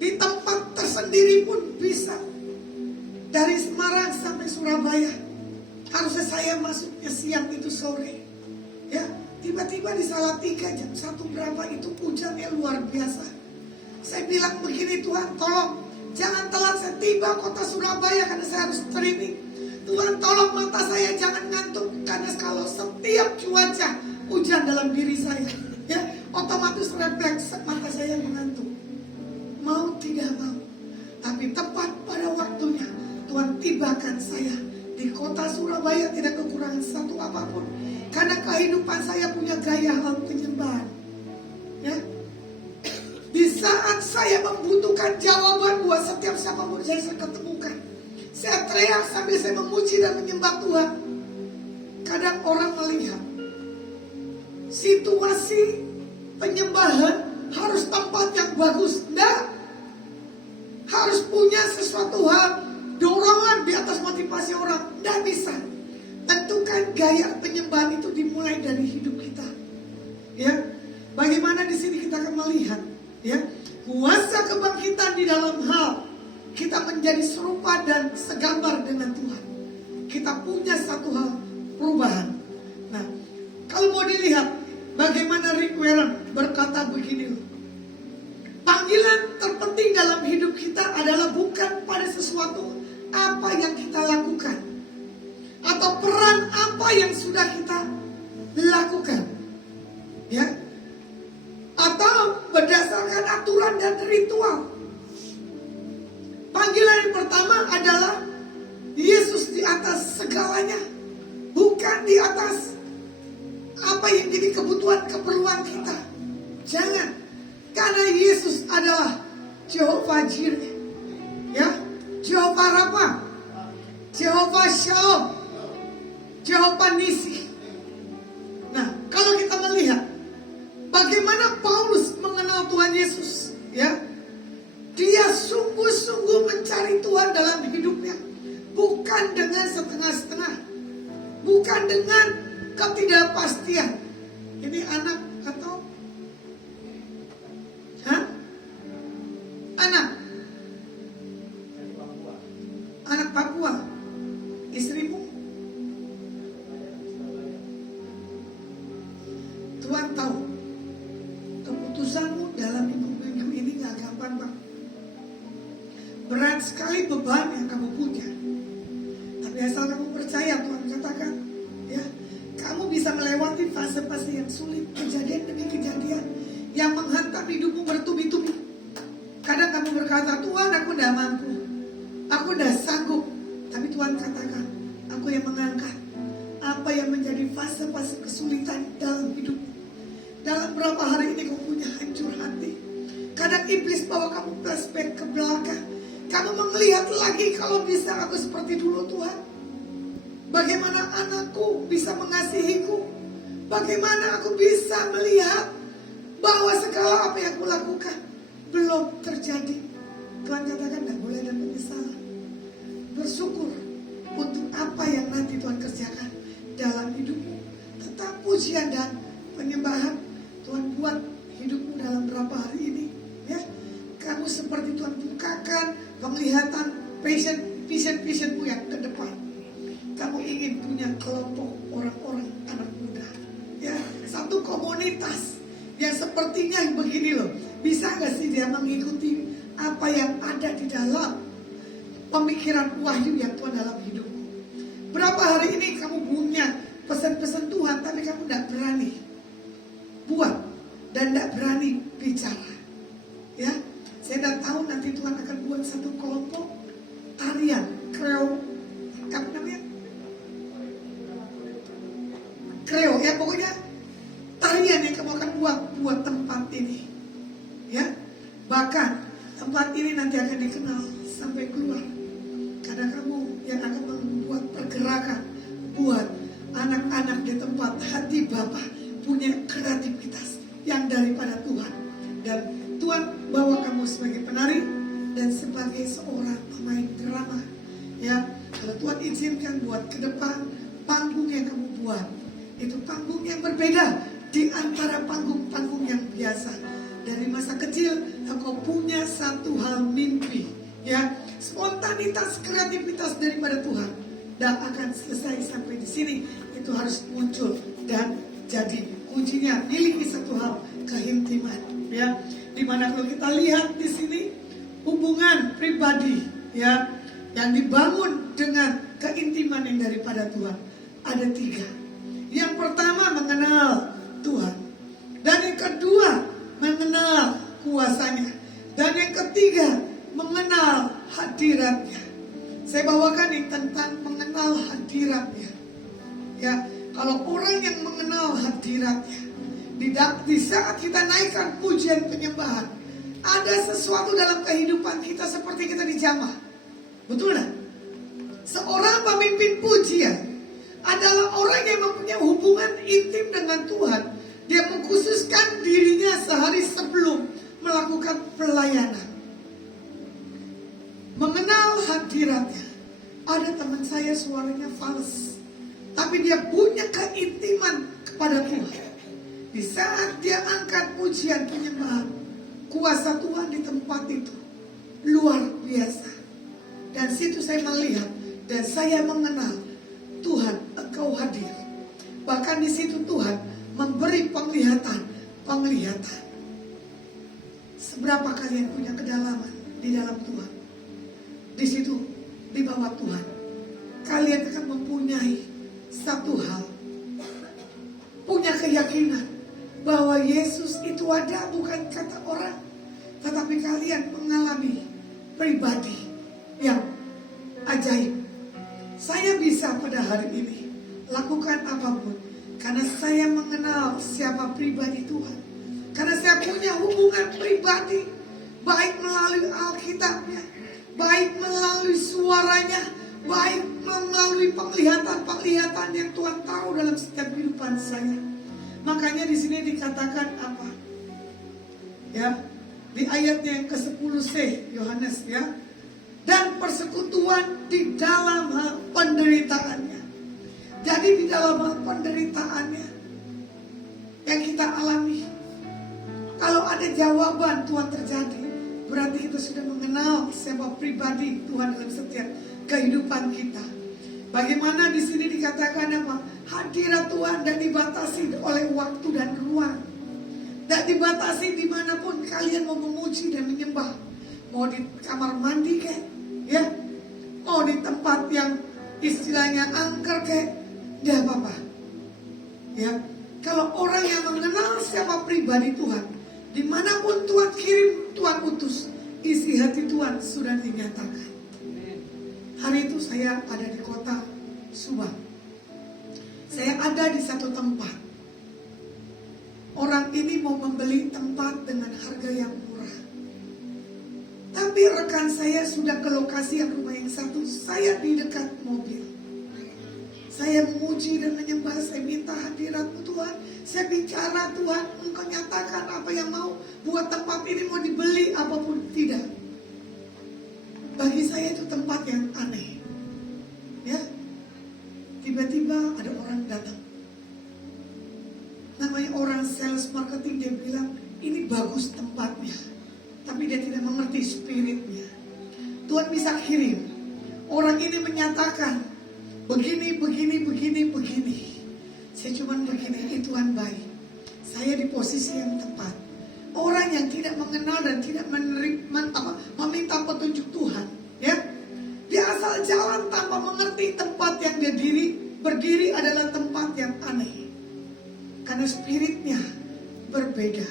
di tempat tersendiri pun bisa. Dari Semarang sampai Surabaya, harusnya saya masuknya siang itu sore. Ya, tiba-tiba di Salatiga jam 1 berapa itu hujannya luar biasa. Saya bilang begini, Tuhan tolong jangan telat saya tiba kota Surabaya karena saya harus streaming. Tuhan tolong mata saya jangan ngantuk karena kalau setiap cuaca hujan dalam diri saya, ya otomatis refleks mata saya mengantuk. Mau tidak mau, tapi tepat pada waktunya Tuhan tibakan saya di kota Surabaya, tidak kekurangan satu apapun. Karena kehidupan saya punya gaya hal penyembahan. Ya. Di saat saya membutuhkan jawaban buat setiap siapapun saya ketemukan, saya teriak sambil saya memuji dan menyembah Tuhan. Kadang orang melihat situasi penyembahan harus tempat yang bagus. Nah, harus punya sesuatu hal dorongan di atas motivasi orang. Tidak bisa. Tentukan gaya penyembahan itu dimulai dari hidup kita. Ya, bagaimana di sini kita akan melihat, ya, kuasa kebangkitan di dalam hal kita menjadi serupa dan segambar dengan Tuhan. Kita punya satu hal perubahan. Nah, kalau mau dilihat bagaimana Rick Warren berkata begini loh. Panggilan terpenting dalam hidup kita adalah bukan pada sesuatu apa yang kita lakukan atau peran apa yang sudah kita lakukan, ya, atau berdasarkan aturan dan ritual. Panggilan yang pertama adalah Yesus di atas segalanya, bukan di atas apa yang jadi kebutuhan keperluan kita. Jangan, karena Yesus adalah Jehovah Jireh, ya, Jehovah Rafa, Jehovah Shalom, Jehovah Nisi. Nah, kalau kita melihat bagaimana Paulus mengenal Tuhan Yesus, ya, dia sungguh-sungguh mencari Tuhan dalam hidupnya, bukan dengan setengah-setengah, bukan dengan ketidakpastian. Ini anak atau anak Papua, istrimu. Tuhan tahu keputusanmu dalam minggu ini gak gampang, Bang. Berat sekali beban yang kamu punya. Tapi asal kamu percaya, Tuhan katakan, ya, kamu bisa melewati fase-fase yang sulit, kejadian demi kejadian yang menghantam hidupmu bertubi-tubi. Kadang kamu berkata, Tuhan aku udah mampu, aku udah sanggup. Tapi Tuhan katakan, aku yang mengangkat apa yang menjadi fase-fase kesulitan dalam hidupmu. Dalam berapa hari ini kamu punya hancur hati. Kadang iblis bawa kamu flashback ke belakang. Kamu melihat lagi, kalau bisa aku seperti dulu Tuhan. Bagaimana anakku bisa mengasihiku. Bagaimana aku bisa melihat bahwa segala apa yang aku lakukan belum terjadi. Tuhan katakan tidak boleh ada penyesalan. Bersyukur untuk apa yang nanti Tuhan kerjakan dalam hidupmu. Tetap pujian dan penyembahan. Tuhan buat hidupmu dalam berapa hari ini, ya. Kamu seperti Tuhan bukakan penglihatan visionmu yang ke depan. Kamu ingin punya kelompok orang-orang anak muda, ya, satu komunitas yang sepertinya begini loh. Bisa gak sih dia mengikuti apa yang ada di dalam pemikiran wahyu yang Tuhan dalam hidupmu? Berapa hari ini kamu punya pesan-pesan Tuhan, tapi kamu tidak berani buat dan tidak berani bicara, ya. Saya tidak tahu nanti Tuhan akan buat satu kelompok tarian kreo, apa namanya? kreo ya, pokoknya tarian yang kamu akan buat tempat ini. Ya, bahkan tempat ini nanti akan dikenal sampai keluar. Karena kamu yang akan membuat pergerakan buat anak-anak di tempat hati Bapa punya kreativitas yang daripada Tuhan. Dan Tuhan bawa kamu sebagai penari dan sebagai seorang pemain drama. Ya, kalau Tuhan izinkan buat ke depan, panggung yang kamu buat itu panggung yang berbeda di antara panggung-panggung yang biasa. Dari masa kecil engkau punya satu hal mimpi, ya, spontanitas, kreativitas daripada Tuhan, dan akan selesai sampai di sini. Itu harus muncul dan jadi kuncinya miliki satu hal, keintiman, ya. Dimana kalau kita lihat di sini hubungan pribadi, ya, yang dibangun dengan keintiman yang daripada Tuhan ada 3. Yang pertama mengenal Tuhan, dan yang kedua mengenal kuasanya, dan yang ketiga mengenal hadiratnya. Saya bawakan ini tentang mengenal hadiratnya. Ya, kalau orang yang mengenal hadiratnya, di saat kita naikkan pujian penyembahan, ada sesuatu dalam kehidupan kita seperti kita dijamah. Betul tak? Seorang pemimpin pujian adalah orang yang mempunyai hubungan intim dengan Tuhan. Dia mengkhususkan dirinya sehari sebelum melakukan pelayanan. Mengenal hadiratnya. Ada teman saya suaranya fals, tapi dia punya keintiman kepada Tuhan. Di saat dia angkat pujian penyembahan, kuasa Tuhan di tempat itu luar biasa. Dan situ saya melihat dan saya mengenal Tuhan, Engkau hadir. Bahkan di situ Tuhan memberi penglihatan. Seberapa kalian punya kedalaman di dalam Tuhan? Di situ, di bawah Tuhan, kalian akan mempunyai satu hal, punya keyakinan bahwa Yesus itu ada, bukan kata orang, tetapi kalian mengalami pribadi yang ajaib. Saya bisa pada hari ini lakukan apapun karena saya mengenal siapa pribadi Tuhan. Karena saya punya hubungan pribadi, baik melalui Alkitabnya, baik melalui suaranya, baik melalui penglihatan yang Tuhan taruh dalam setiap kehidupan saya. Makanya di sini dikatakan apa? Ya, di ayat yang ke-10c Yohanes, ya. Dan persekutuan di dalam hal penderitaannya. Jadi di dalam hal penderitaannya yang kita alami, kalau ada jawaban Tuhan terjadi, berarti kita sudah mengenal siapa pribadi Tuhan dalam setiap kehidupan kita. Bagaimana di sini dikatakan apa? Hadirat Tuhan dan dibatasi oleh waktu dan ruang. Dan dibatasi dimanapun kalian mau memuji dan menyembah. Mau di kamar mandi kek, ya, mau di tempat yang istilahnya angker kek, tidak apa-apa. Ya, kalau orang yang mengenal siapa pribadi Tuhan, dimanapun Tuhan kirim, Tuhan utus, isi hati Tuhan sudah dinyatakan. Hari itu saya ada di kota Subang. Saya ada di satu tempat. Orang ini mau membeli tempat dengan harga yang murah. Tapi rekan saya sudah ke lokasi yang rumah yang satu. Saya di dekat mobil. Saya memuji dan menyembah. Saya minta hadirat-Mu Tuhan. Saya bicara, Tuhan, Engkau nyatakan apa yang mau buat tempat ini mau dibeli apapun tidak. Bagi saya itu tempat yang aneh. Ya. Tiba-tiba ada orang datang. Namanya orang sales marketing, dia bilang ini bagus tempatnya, tapi dia tidak mengerti spiritnya. Tuhan bisa kirim orang ini menyatakan begini. Saya cuma begini, Tuhan baik. Saya di posisi yang tepat. Orang yang tidak mengenal dan tidak meminta petunjuk Tuhan, ya, dia asal jalan tanpa mengerti tempat yang dia berdiri adalah tempat yang aneh. Karena spiritnya berbeda.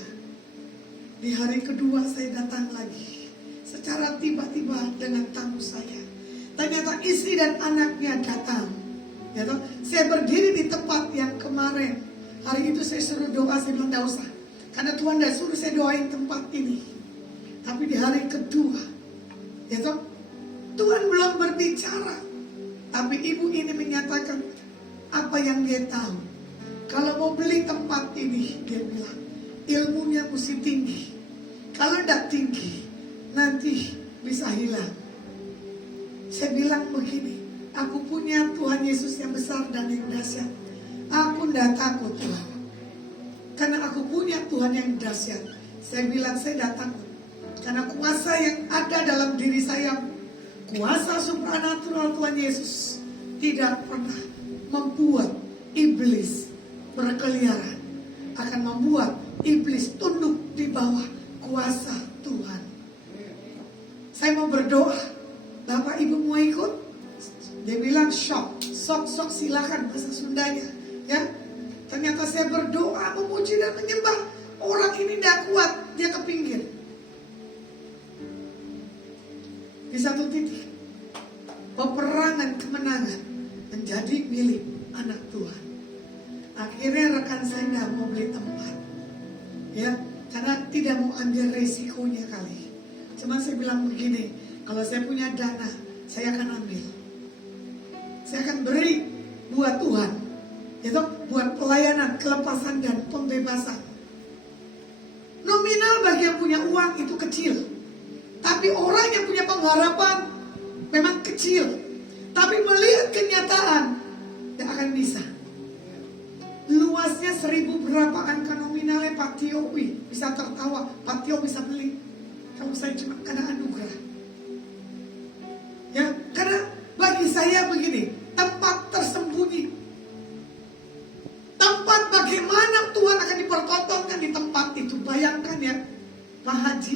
Di hari kedua saya datang lagi. Secara tiba-tiba dengan tamu saya. Ternyata istri dan anaknya datang. Ya toh, saya berdiri di tempat yang kemarin. Hari itu saya suruh doa, saya bilang tidak usah. Karena Tuhan tidak suruh saya doain tempat ini. Tapi di hari kedua, ya toh, Tuhan belum berbicara. Tapi ibu ini menyatakan apa yang dia tahu. Kalau mau beli tempat ini, dia bilang, ilmunya mesti tinggi. Kalau tidak tinggi, nanti bisa hilang. Saya bilang begini, aku punya Tuhan Yesus yang besar dan yang dahsyat. Aku tidak takut Tuhan. Karena aku punya Tuhan yang dahsyat. Saya bilang saya tidak takut. Karena kuasa yang ada dalam diri saya, kuasa supranatural Tuhan Yesus, tidak pernah membuat iblis berkeliaran. Akan membuat iblis tunduk di bawah kuasa Tuhan. Saya mau berdoa. Bapak Ibu mau ikut? Dia bilang sok silakan bahasa Sundanya, ya. Ternyata saya berdoa, memuji dan menyembah. Orang ini tidak kuat, dia ke pinggir. Di satu titik, peperangan kemenangan menjadi milik anak Tuhan. Akhirnya rekan saya tidak mau beli tempat, ya, karena tidak mau ambil resikonya kali. Cuma saya bilang begini, kalau saya punya dana, saya akan ambil. Saya akan beri buat Tuhan. Itu buat pelayanan, kelepasan dan pembebasan. Nominal bagi yang punya uang itu kecil. Tapi orang yang punya pengharapan memang kecil. Tapi melihat kenyataan, tidak akan bisa. Luasnya 1000 berapa angka nominalnya Pak Tio bisa tertawa. Pak Tio bisa beli. Kalau saya cuma karena anugerah. Ya, karena bagi saya begini, tempat tersembunyi. Tempat bagaimana Tuhan akan dipertontonkan di tempat itu. Bayangkan ya, Pak Haji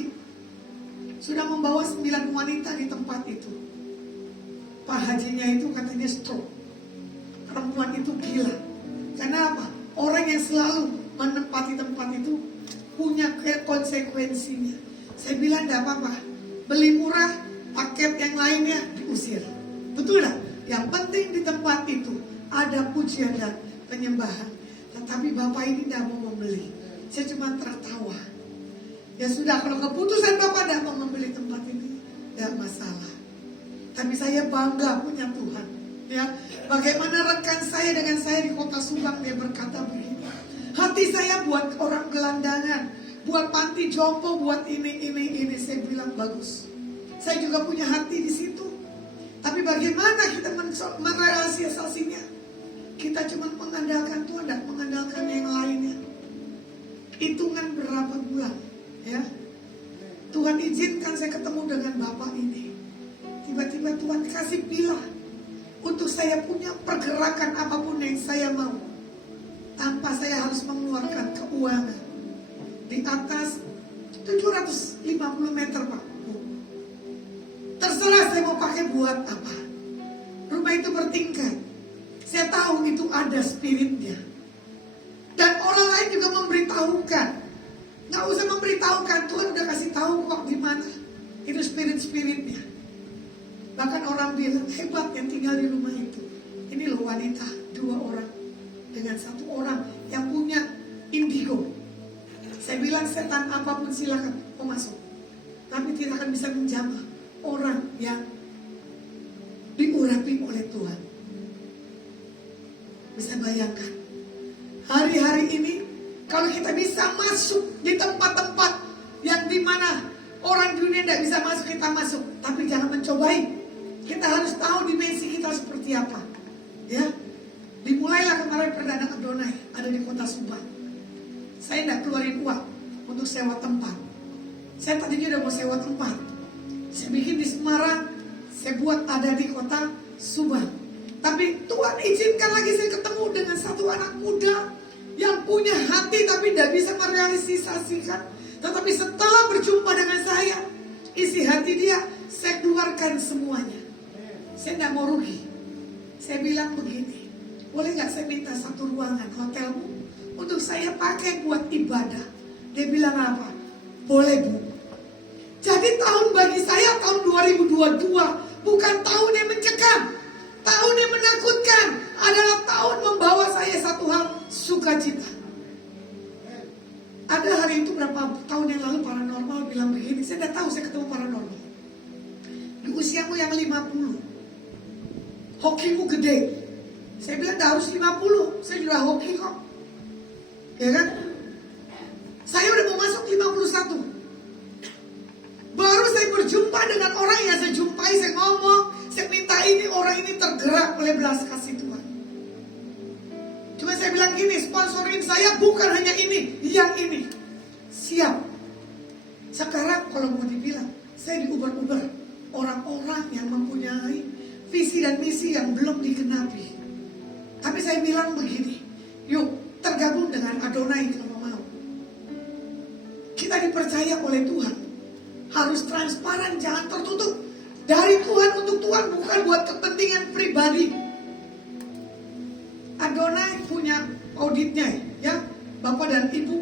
sudah membawa 9 wanita di tempat itu. Pak Hajinya itu katanya stroke. Perempuan itu gila. Karena apa? Orang yang selalu menempati tempat itu punya konsekuensinya. Saya bilang tidak apa-apa, beli murah, paket yang lainnya diusir. Betul tak? Yang penting di tempat itu ada pujian dan penyembahan. Tetapi Bapak ini tidak mau membeli. Saya cuma tertawa. Ya sudah, kalau keputusan Bapak tidak mau membeli tempat ini, tidak masalah. Tapi saya bangga punya Tuhan. Ya, bagaimana rekan saya dengan saya di kota Subang, dia berkata begini, hati saya buat orang gelandangan, buat panti jompo, buat ini. Saya bilang bagus. Saya juga punya hati di situ. Tapi bagaimana kita merealisasinya? Kita cuma mengandalkan Tuhan dan mengandalkan yang lainnya. Hitungan berapa bulan, ya? Tuhan izinkan saya ketemu dengan Bapak ini. Tiba-tiba Tuhan kasih pilah untuk saya punya pergerakan apapun yang saya mau, tanpa saya harus mengeluarkan keuangan. Di atas 750 meter Pak. Terserah saya mau pakai buat apa. Rumah itu bertingkat. Saya tahu itu ada spiritnya. Dan orang lain juga memberitahukan. Gak usah memberitahukan, Tuhan udah kasih tahu kok di mana. Itu spirit-spiritnya. Bahkan orang bilang hebat yang tinggal di rumah itu. Ini loh wanita, 2 orang dengan 1 orang yang punya indigo. Saya bilang setan apapun silakan mau masuk, tapi tidak akan bisa menjamah orang yang diurapi oleh Tuhan. Bisa bayangkan hari-hari ini kalau kita bisa masuk di tempat-tempat yang dimana orang dunia tidak bisa masuk, kita masuk. Tapi jangan mencobai. Kita harus tahu dimensi kita seperti apa. Ya, dimulailah kemarin Perdana Adonai ada di kota Subang. Saya tidak keluarin uang untuk sewa tempat. Saya tadinya udah mau sewa tempat. Saya bikin di Semarang, saya buat ada di kota Subang. Tapi Tuhan izinkan lagi saya ketemu dengan 1 anak muda yang punya hati tapi tidak bisa merealisasikan. Tetapi setelah berjumpa dengan saya, isi hati dia, saya keluarkan semuanya. Saya tidak mau rugi. Saya bilang begini, boleh gak saya minta 1 ruangan hotelmu untuk saya pakai buat ibadah? Dia bilang apa? Boleh Bu. Jadi tahun bagi saya tahun 2022 bukan tahun yang mencekam, Tahun yang menakutkan adalah tahun membawa saya satu hal, sukacita. Ada hari itu berapa tahun yang lalu paranormal bilang begini, saya tidak tahu saya ketemu paranormal. Di usiamu yang 50, hokimu gede. Saya bilang dah harus 50, saya juga hoki kok. Ya kan? Saya udah mau masuk 51. Baru saya berjumpa dengan orang yang saya jumpai, saya ngomong, saya minta ini, orang ini tergerak oleh belas kasih Tuhan. Cuma saya bilang gini, sponsorin saya bukan hanya ini, yang ini. Siap. Sekarang kalau mau dibilang, saya diuber-uber orang-orang yang mempunyai visi dan misi yang belum digenapi. Tapi saya bilang begini, yuk tergabung dengan Adonai kalau mau. Kita dipercaya oleh Tuhan. Harus transparan, jangan tertutup. Dari Tuhan untuk Tuhan, bukan buat kepentingan pribadi. Adonai punya auditnya ya, Bapak dan Ibu.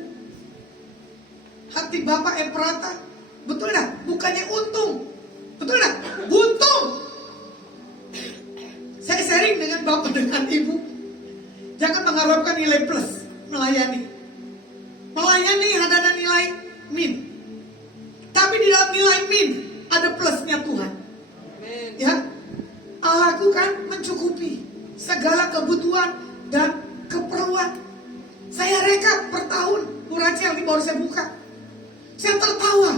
Hati Bapak Efrata, betul dah? Bukannya untung, betul dah? Buntung. Saya sharing dengan Bapak dengan Ibu. Jangan mengharapkan nilai plus melayani. Melayani ada nilai min. Tapi di dalam nilai min ada plusnya Tuhan. Ya, Allahku kan mencukupi segala kebutuhan dan keperluan. Saya rekap per tahun, Bu Rachel ini baru saya buka. Saya tertawa,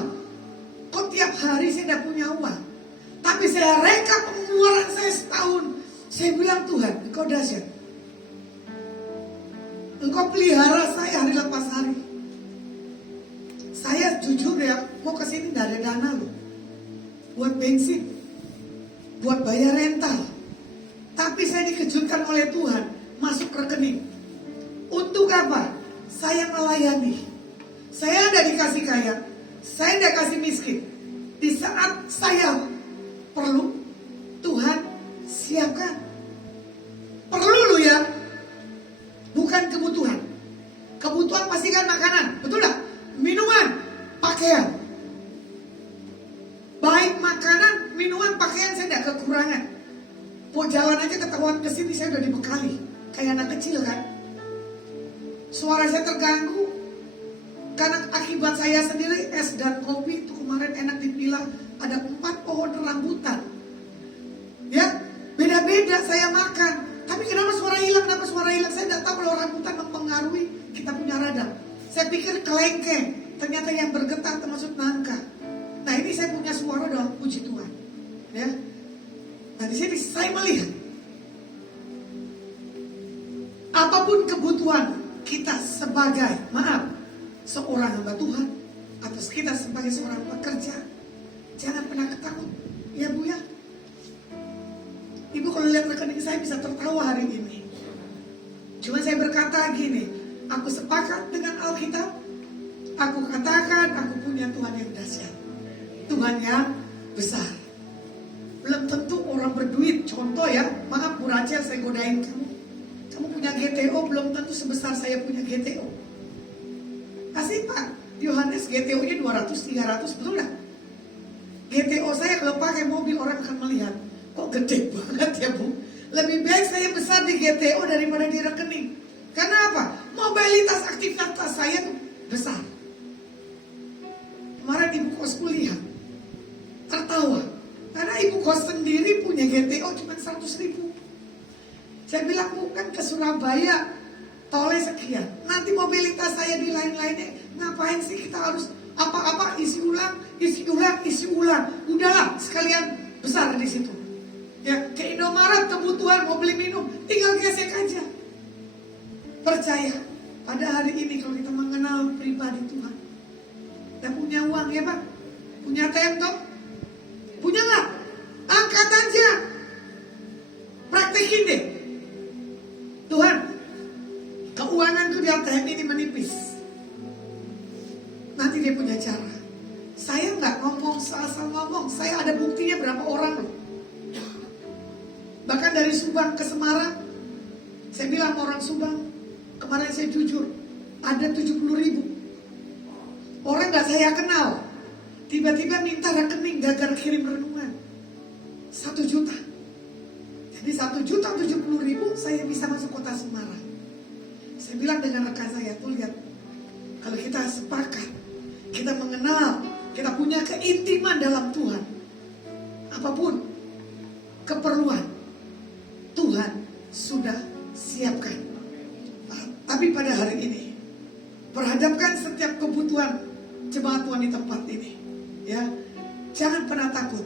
kok tiap hari saya tidak punya uang. Tapi saya rekap pengeluaran saya setahun. Saya bilang Tuhan, Engkau dahsyat. Engkau pelihara saya hari lepas hari. Saya jujur ya, mau kesini tidak ada dana loh. Buat bensin, buat bayar rental. Tapi saya dikejutkan oleh Tuhan, masuk rekening. Untuk apa? Saya melayani. Saya ada dikasih kaya, saya tidak kasih miskin. Di saat saya perlu, Tuhan siapkan. Perlu lu ya, bukan kebutuhan. Kebutuhan pastikan makanan, betul tak? Minuman, pakaian. Baik makanan, minuman, pakaian saya tidak kekurangan. Mau jalan aja ketahuan kesini saya udah dibekali. Kayak anak kecil kan. Suara saya terganggu karena akibat saya sendiri es dan kopi itu kemarin enak dipilah. Ada 4 pohon rambutan. Ya, beda-beda saya makan. Tapi kenapa suara hilang? Kenapa suara hilang? Saya tidak tahu kalau rambutan mempengaruhi kita punya radang. Saya pikir kelengkeng, ternyata yang bergetar termasuk nangka. Nah ini saya punya suara dong, puji Tuhan. Ya, nah di sini saya melihat apapun kebutuhan kita sebagai, seorang hamba Tuhan, atau kita sebagai seorang pekerja, jangan pernah takut, ya Bu ya. Ibu kalau lihat rekening saya bisa tertawa hari ini. Cuma saya berkata gini, aku sepakat dengan Alkitab. Aku katakan aku punya Tuhan yang dahsyat, Tuhan yang besar. Belum tentu orang berduit. Contoh ya, maaf Bu Rachel saya godain kamu. Kamu punya GTO belum tentu sebesar saya punya GTO. Kasih Pak Yohanes GTO-nya 200-300, betul gak? GTO saya kalau pakai mobil orang akan melihat, kok gede banget ya Bu. Lebih baik saya besar di GTO daripada di rekening. Karena apa? Mobilitas aktivitas saya tuh besar. Kemarin ibu kos kuliah tertawa karena ibu kos sendiri punya GTO cuma 100.000. Saya bilang bukan ke Surabaya tolnya sekian. Nanti mobilitas saya di lain-lainnya ngapain sih kita harus apa-apa isi ulang. Udahlah sekalian besar di situ. Ya, ke Indomaret kebutuhan mau beli minum, tinggal gesek aja. Percaya, pada hari ini kalau kita mengenal pribadi Tuhan, kita punya uang ya Pak, punya TM toh, punya nggak? Angkat aja, praktekin deh. Tuhan, keuanganku di ATM ini menipis. Nanti dia punya cara. Saya nggak ngomong asal ngomong, saya ada buktinya berapa orang loh. Bahkan dari Subang ke Semarang, saya bilang orang Subang, kemarin saya jujur, ada 70.000 orang gak saya kenal, tiba-tiba minta rekening gagal kirim renungan 1 juta. Jadi 1.070.000 saya bisa masuk kota Semarang. Saya bilang dengan rekan saya, tuh lihat, kalau kita sepakat, kita mengenal, kita punya keintiman dalam Tuhan, apapun keperluan Tuhan sudah siapkan. Tapi pada hari ini, perhadapkan setiap kebutuhan jemaat Tuhan di tempat ini, ya, jangan pernah takut.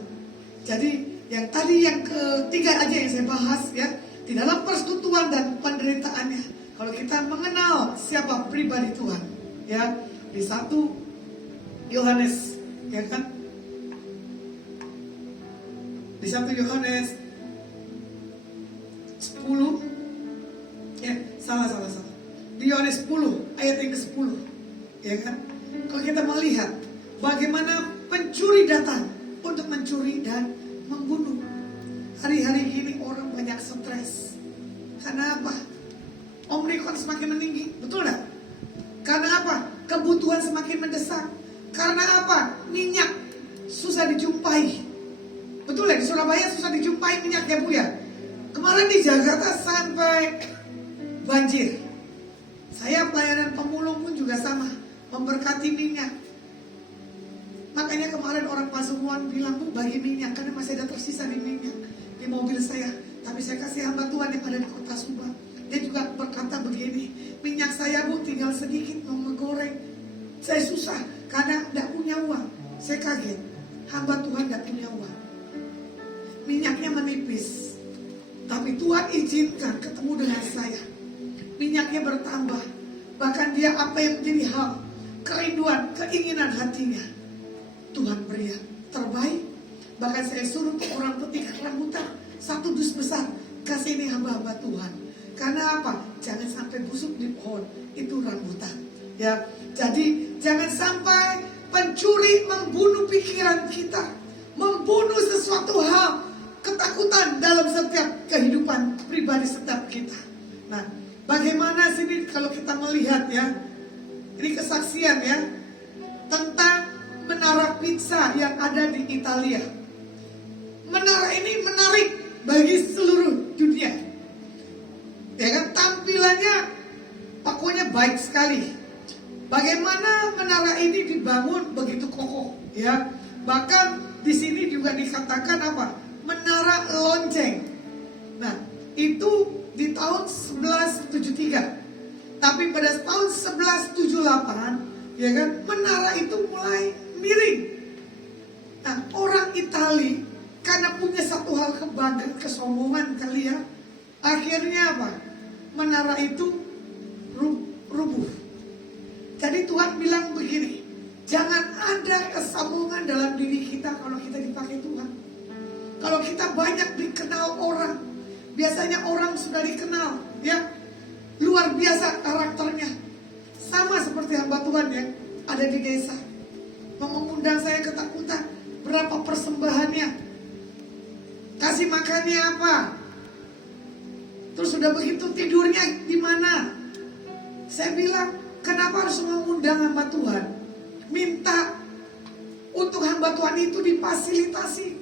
Jadi yang tadi yang ketiga aja yang saya bahas, ya, di dalam persekutuan dan penderitaannya, kalau kita mengenal siapa pribadi Tuhan, ya, di 1 Yohanes, ya kan, di 1 Yohanes 10, ya, salah. Di Yohanes 10 ayat yang ke-10, ya kan? Kalau kita melihat bagaimana pencuri datang untuk mencuri dan membunuh. Hari-hari ini orang banyak stres. Karena apa? Omikron semakin meninggi, betul enggak? Karena apa? Kebutuhan semakin mendesak. Karena apa? Minyak susah dijumpai. Betul ya, di Surabaya susah dijumpai minyak ya Bu ya. Kemarin di Jakarta sampai banjir. Saya pelayanan pemulung pun juga sama, memberkati minyak. Makanya kemarin orang Pasuruan bilang, Bu, bagi minyak, karena masih ada tersisa di minyak di mobil saya. Tapi saya kasih hamba Tuhan yang ada di kota Subang. Dia juga berkata begini, minyak saya Bu tinggal sedikit mau menggoreng. Saya susah karena tidak punya uang. Saya kaget, hamba Tuhan tidak punya uang. Minyaknya menipis. Tapi Tuhan izinkan ketemu dengan saya. Minyaknya bertambah. Bahkan dia apa yang menjadi hal, kerinduan, keinginan hatinya, Tuhan beri yang terbaik. Bahkan saya suruh orang petik rambutan 1 dus besar, kasih ini hamba-hamba Tuhan. Karena apa? Jangan sampai busuk di pohon, itu rambutan. Ya, jadi jangan sampai pencuri membunuh pikiran kita, membunuh sesuatu hal, ketakutan dalam setiap kehidupan pribadi setiap kita. Nah, bagaimana sini kalau kita melihat ya, ini kesaksian ya, tentang menara pizza yang ada di Italia. Menara ini menarik bagi seluruh dunia. Ya kan, tampilannya pokoknya baik sekali. Bagaimana menara ini dibangun begitu kokoh ya. Bahkan di sini juga dikatakan apa? Menara lonceng. Nah, itu di tahun 1173. Tapi pada tahun 1178, ya kan, menara itu mulai miring. Nah, orang Itali karena punya satu hal kebanggaan, kesombongan kali ya, akhirnya apa? Menara itu rubuh. Jadi Tuhan bilang begini, jangan ada kesombongan dalam diri kita kalau kita dipakai Tuhan. Kalau kita banyak dikenal orang, biasanya orang sudah dikenal, ya, luar biasa karakternya. Sama seperti hamba Tuhan ya, ada di desa, mau mengundang saya ketakutan, berapa persembahannya, kasih makannya apa, terus sudah begitu tidurnya di mana. Saya bilang, kenapa harus mengundang hamba Tuhan? Minta untuk hamba Tuhan itu difasilitasi,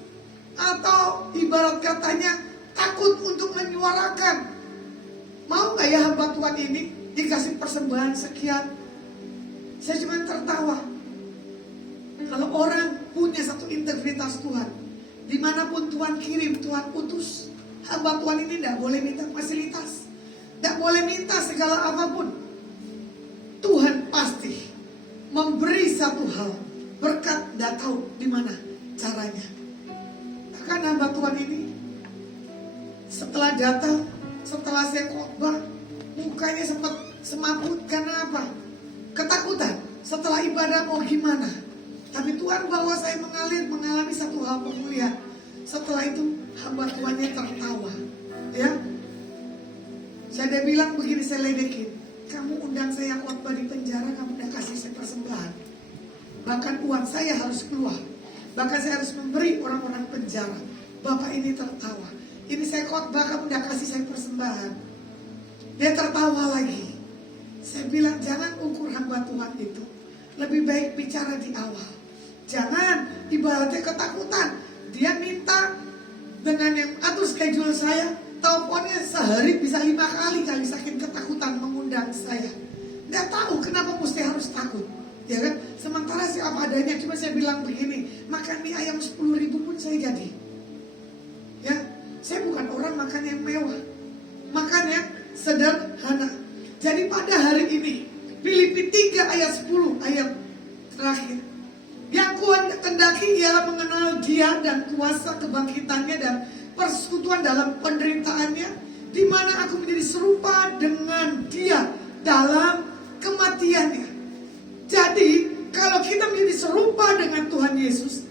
atau ibarat katanya takut untuk menyuarakan. Mau gak ya hamba Tuhan ini dikasih persembahan sekian? Saya cuma tertawa. Kalau orang punya satu integritas Tuhan, dimanapun Tuhan kirim, Tuhan utus, hamba Tuhan ini tidak boleh minta fasilitas, tidak boleh minta segala apapun. Tuhan pasti memberi satu hal, berkat, tidak tahu di mana caranya. Bahkan hamba Tuhan ini setelah datang, setelah saya khotbah, mukanya sempat semaput. Karena apa? Ketakutan. Setelah ibadah mau gimana? Tapi Tuhan bawa saya mengalami satu hal pemulihan. Setelah itu hamba Tuhannya tertawa. Ya, saya bilang begini, saya ledekin, kamu undang saya khotbah di penjara, kamu udah kasih saya persembahan. Bahkan uang saya harus keluar. Bahkan saya harus memberi orang-orang penjara. Bapak ini tertawa. Ini saya khotbah, kamu udah kasih saya persembahan. Dia tertawa lagi. Saya bilang, jangan ukur hamba Tuhan itu. Lebih baik bicara di awal. Jangan ibaratnya ketakutan. Dia minta dengan yang atur schedule saya, teleponnya sehari bisa 5 kali saking ketakutan mengundang saya. Nggak tahu kenapa mesti harus takut, ya kan? Sementara sih apa adanya, cuma saya bilang begini, makan mie ayam 10.000 pun saya jadi. Ya, saya bukan orang makan yang mewah, makan yang sederhana. Jadi pada hari ini, Filipi 3 ayat 10 ayat terakhir. Yang kendaki ialah mengenal Dia dan kuasa kebangkitannya dan persekutuan dalam penderitaannya, di mana aku menjadi serupa dengan Dia dalam kematiannya. Jadi kalau kita menjadi serupa dengan Tuhan Yesus,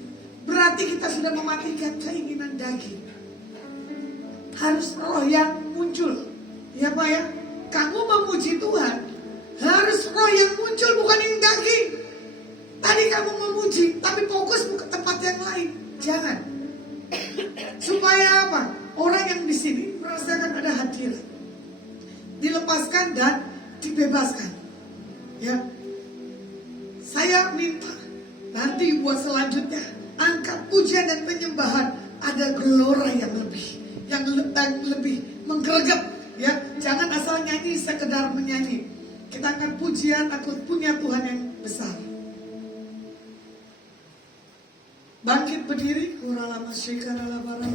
berarti kita sudah mematikan keinginan daging. Harus roh yang muncul, ya Pak ya. Kamu memuji Tuhan, harus roh yang muncul, bukan yang daging. Tadi kamu memuji, tapi fokus ke tempat yang lain. Jangan. Supaya apa? Orang yang di sini merasakan ada hadirat, dilepaskan dan dibebaskan. Ya, saya minta nanti buat selanjutnya angkat pujian dan penyembahan ada gelora yang lebih menggreget. Ya, jangan asal nyanyi sekedar menyanyi. Kita akan pujian, aku punya Tuhan yang besar. Bangkit berdiri, kuralama syikara bara.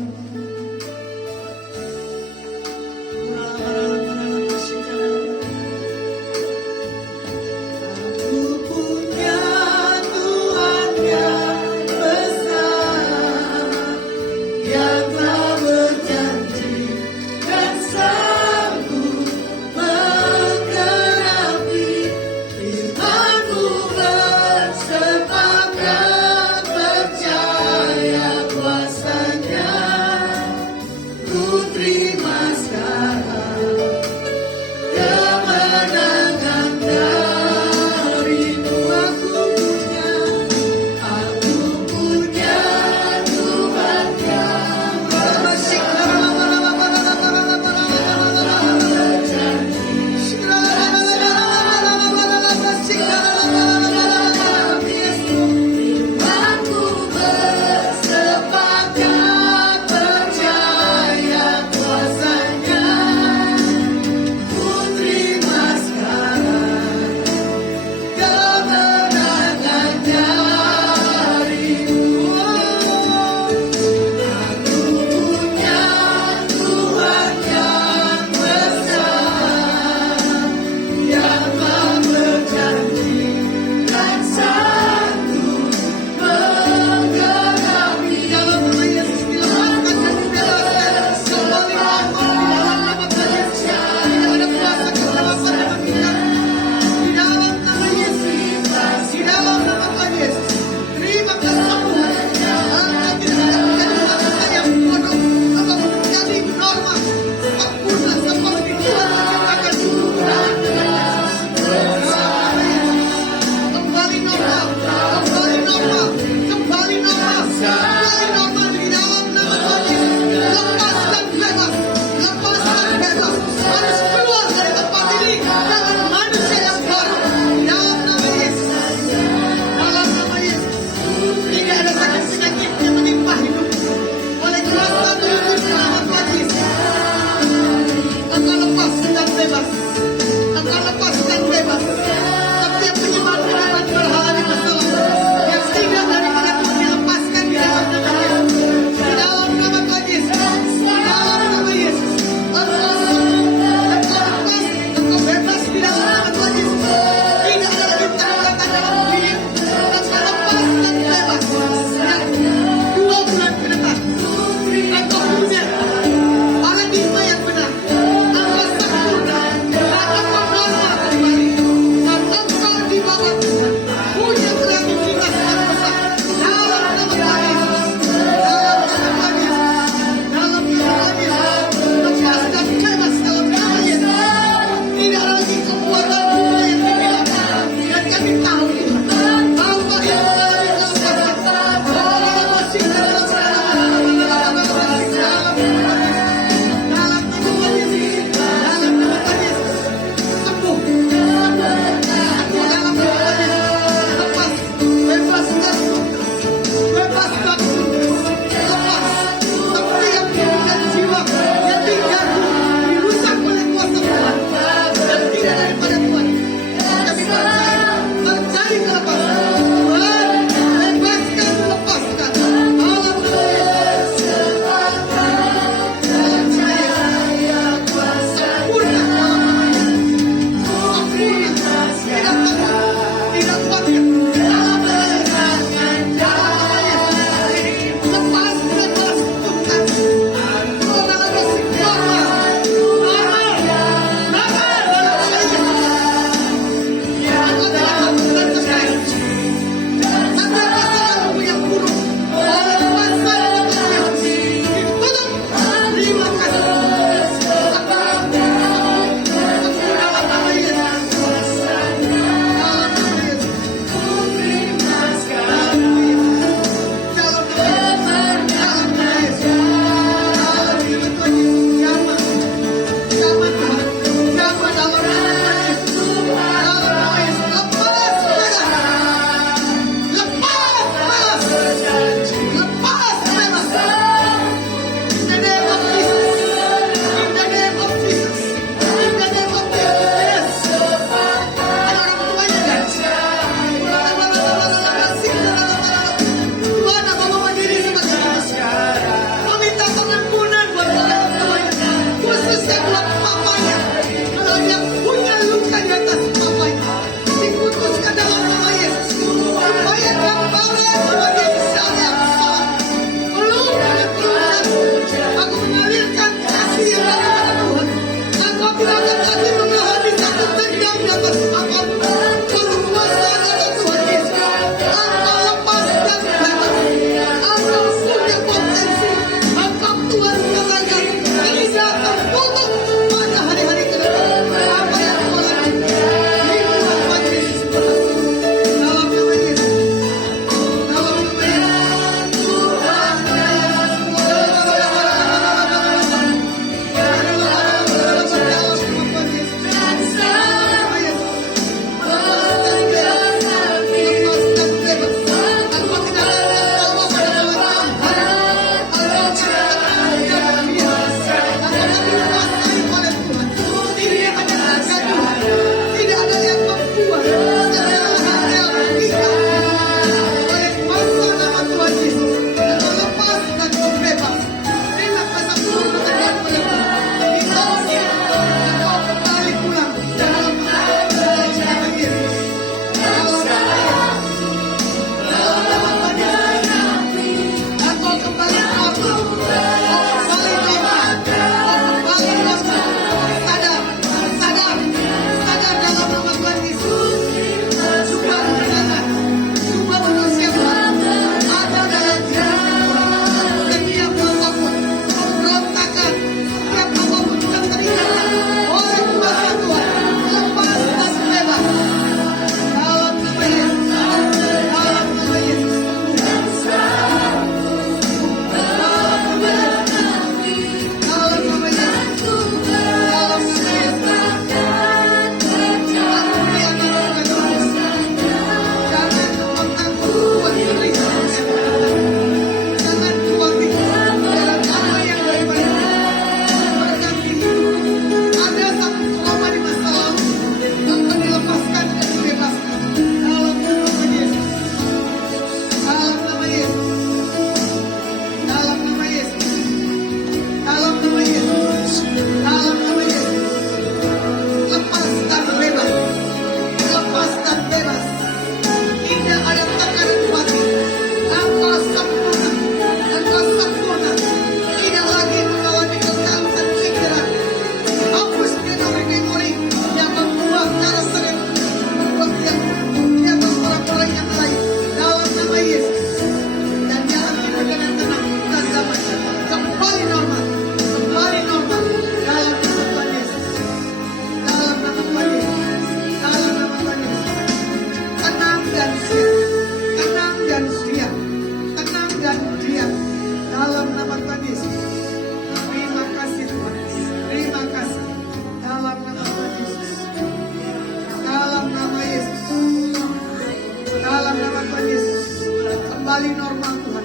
Kembali normal Tuhan.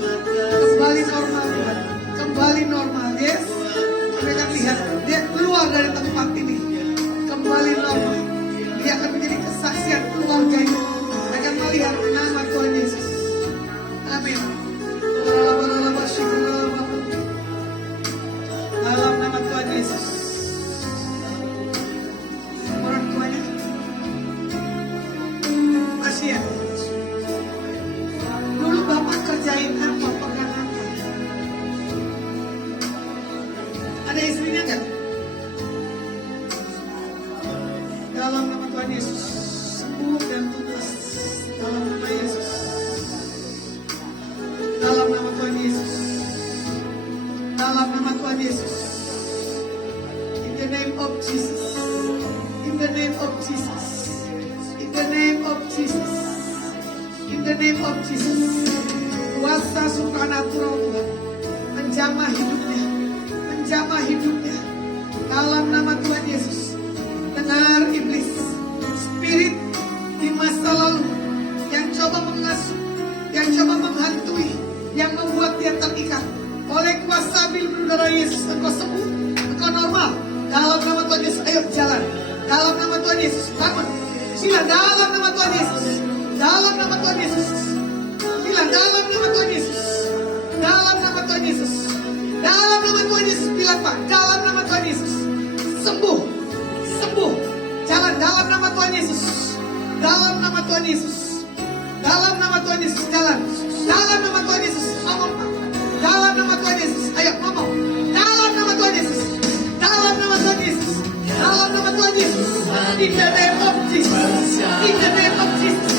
Kembali normal Tuhan. Kembali normal. Yes. Mereka lihat dia keluar dari tempat ini. Kembali normal. Dia akan menjadi kesaksian keluarganya. Akan melihat nama Tuhan Yesus. Amin. Dalam nama Tuhan Yesus. Orang tuanya. Makasih ya. Dulu Bapak kerjain apa? Pegang apa? Ada istrinya enggak? Dalam nama Tuhan Yesus. Sembuh dan tuntas. Dalam nama Yesus. Dalam nama Tuhan Yesus. Dalam nama Tuhan Yesus. In the name of Jesus. In the name of Jesus. In the name of Jesus. In the name of Jesus. Kuasa supranatural Tuhan menjamah hidupnya. Menjamah hidupnya. Dalam nama Tuhan Yesus. Dengar iblis. Spirit di masa lalu yang coba mengasuh, yang coba menghantui, yang membuat dia terikat. Oleh kuasa bil darah Yesus, engkau sembuh, engkau normal. Dalam nama Tuhan Yesus, ayo jalan. Dalam nama Tuhan Yesus, bangun. Sila dalam nama Tuhan Yesus. Dalam nama Tuhan Yesus. Sila dalam nama Tuhan Yesus. Dalam nama Tuhan Yesus. Dalam nama Tuhan Yesus, bilang Pak. Dalam nama Tuhan Yesus. Sembuh. Sembuh. Jalan dalam nama Tuhan Yesus. Dalam nama Tuhan Yesus. Dalam nama Tuhan Yesus, jalan. Dalam nama Tuhan Yesus, ngomong Pak. Dalam nama Tuhan Yesus, ayo ngomong. Dalam nama Tuhan Yesus. Dalam nama Tuhan Yesus. Dalam nama Tuhan Yesus. In the name of Jesus. In the name of Jesus.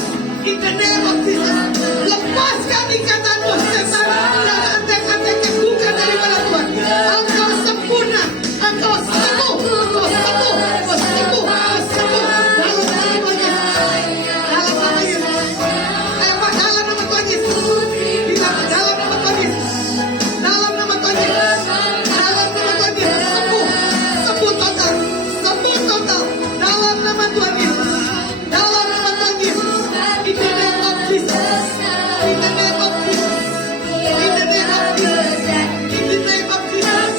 In the name of Jesus. Lepaskan ikatanmu setan dan antek-antek yang bukan daripada Tuhan. Engkau sempurna. Engkau sembuh. Engkau sembuh. Engkau sembuh. Engkau sembuh. Dalam nama Yesus. Dalam nama Yesus. Ayo Pak, dalam nama Tuhan Yesus. Bilang dalam nama Tuhan Yesus. Dalam nama Tuhan Yesus. Dalam nama Tuhan Yesus. Sembuh. Sembuh total. Sembuh total. Dalam nama Tuhan Yesus. Dalam nama Tuhan Yesus. In the name of Jesus. In the name of Jesus. In the name of Jesus. In the name of Jesus.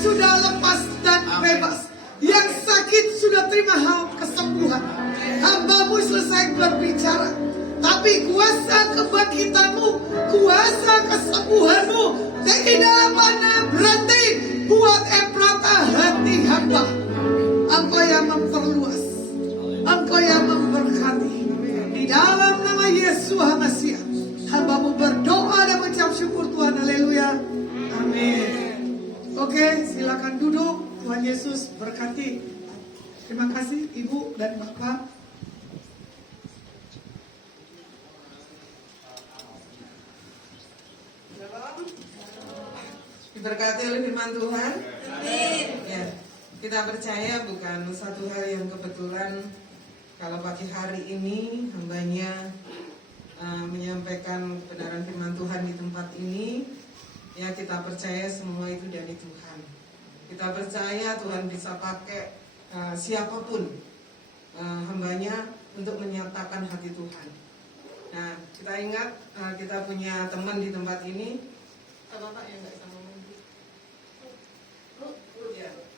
sudah lepas dan bebas. Yang sakit sudah terima kesembuhan. Hamba-Mu selesai berbicara. Tapi kuasa kebangkitan-Mu, kuasa kesembuhan-Mu tidak pernah berhenti buat Efrata hati hamba. Engkau yang memperluas, Engkau yang memberkati. Di dalam nama Yesus Hamasiah, hamba-Mu berdoa dan mengucap syukur Tuhan. Haleluya. Amin. Oke, silakan duduk. Tuhan Yesus berkati. Terima kasih Ibu dan Bapak. Diberkati oleh firman Tuhan. Amin. Ya, kita percaya bukan satu hal yang kebetulan kalau pagi hari ini hambanya menyampaikan kebenaran firman Tuhan di tempat ini. Ya, kita percaya semua itu dari Tuhan. Kita percaya Tuhan bisa pakai siapapun hambanya untuk menyatakan hati Tuhan. Nah, kita ingat kita punya teman di tempat ini. Apa Pak yang nggak sama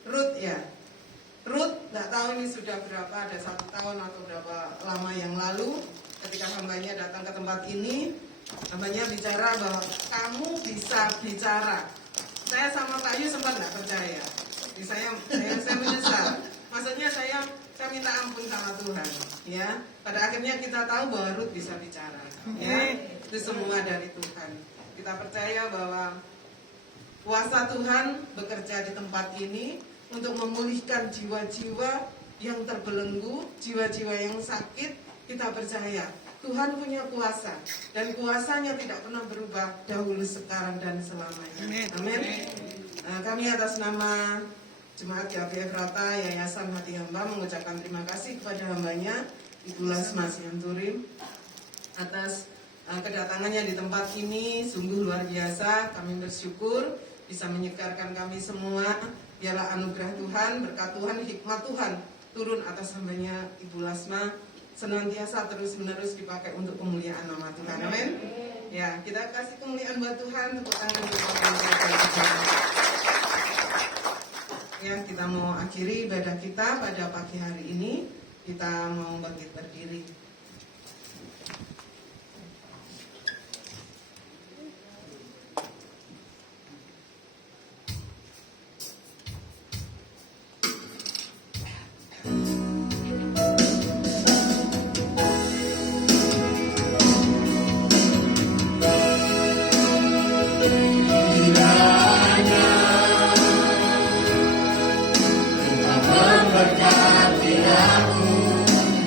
Ruth ya. Ruth nggak tahu ini sudah berapa, ada 1 tahun atau berapa lama yang lalu ketika hambanya datang ke tempat ini, hambanya bicara bahwa kamu bisa bicara. Saya sama Pak Yu sempat nggak percaya. Jadi saya menyesal. Maksudnya saya minta ampun sama Tuhan. Ya, pada akhirnya kita tahu bahwa Ruth bisa bicara. Ya, itu semua dari Tuhan. Kita percaya bahwa kuasa Tuhan bekerja di tempat ini untuk memulihkan jiwa-jiwa yang terbelenggu, jiwa-jiwa yang sakit. Kita percaya Tuhan punya kuasa dan kuasanya tidak pernah berubah dahulu, sekarang dan selamanya. Amin. Nah, kami atas nama Jemaat GAP Efrata Yayasan Hati Hamba mengucapkan terima kasih kepada hambanya Ibu Lasma Sianturim atas kedatangannya di tempat ini. Sungguh luar biasa. Kami bersyukur bisa menyegarkan kami semua. Biarlah anugerah Tuhan, berkat Tuhan, hikmat Tuhan turun atas hambanya Ibu Lasma, senantiasa terus-menerus dipakai untuk kemuliaan nama Tuhan. Amin. Ya, kita kasih kemuliaan buat Tuhan. Tepuk tangan untuk Tuhan. Ya, kita mau akhiri ibadah kita pada pagi hari ini. Kita mau bangkit berdiri.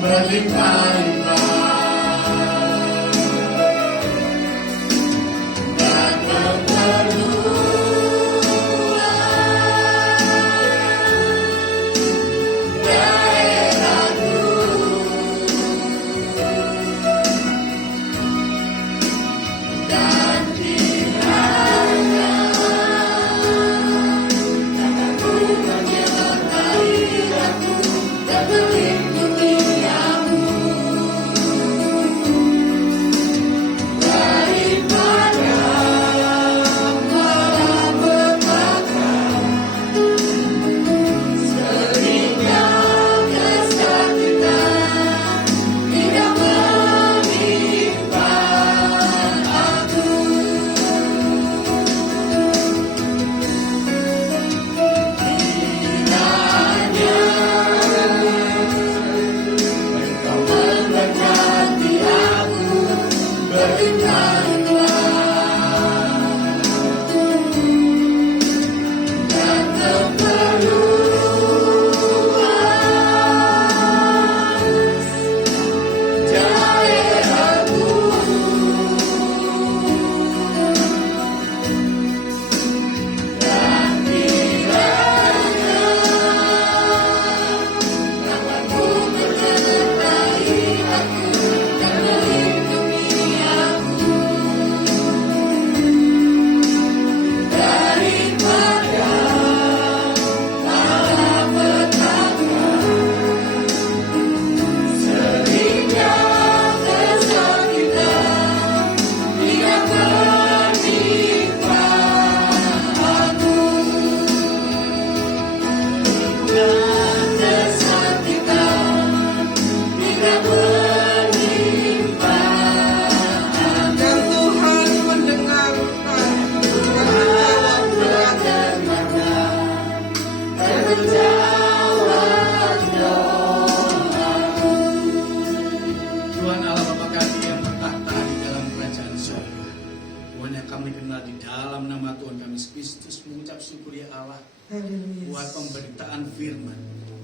Berlindung di ya Allah, Haleluya. buat pemberitaan firman,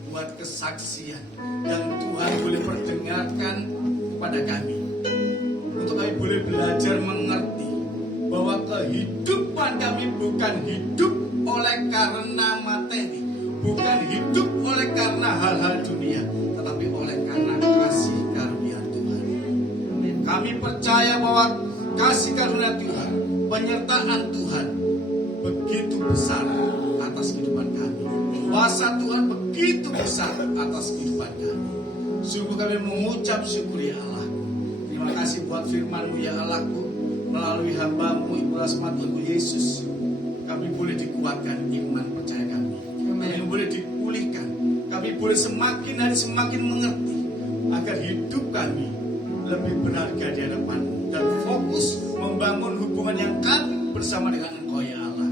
buat kesaksian yang Tuhan boleh perdengarkan kepada kami, untuk kami boleh belajar mengerti bahwa kehidupan kami bukan hidup oleh karena materi, bukan hidup oleh karena hal-hal dunia, tetapi oleh karena kasih karunia Tuhan. Amin. Kami percaya bahwa kasih karunia Tuhan, penyertaan Tuhan begitu besar atas kehidupan kami. Kuasa Tuhan begitu besar atas kehidupan kami. Sungguh kami mengucap syukur ya Allah. Terima kasih buat firman-Mu ya Allahku. Melalui hamba-Mu Ibu Rasma Tuhan Yesus, kami boleh dikuatkan iman percaya kami. Kami boleh dipulihkan. Kami boleh semakin hari semakin mengerti agar hidup kami lebih berharga di hadapan-Mu dan fokus membangun hubungan yang kami bersama dengan Engkau ya Allah.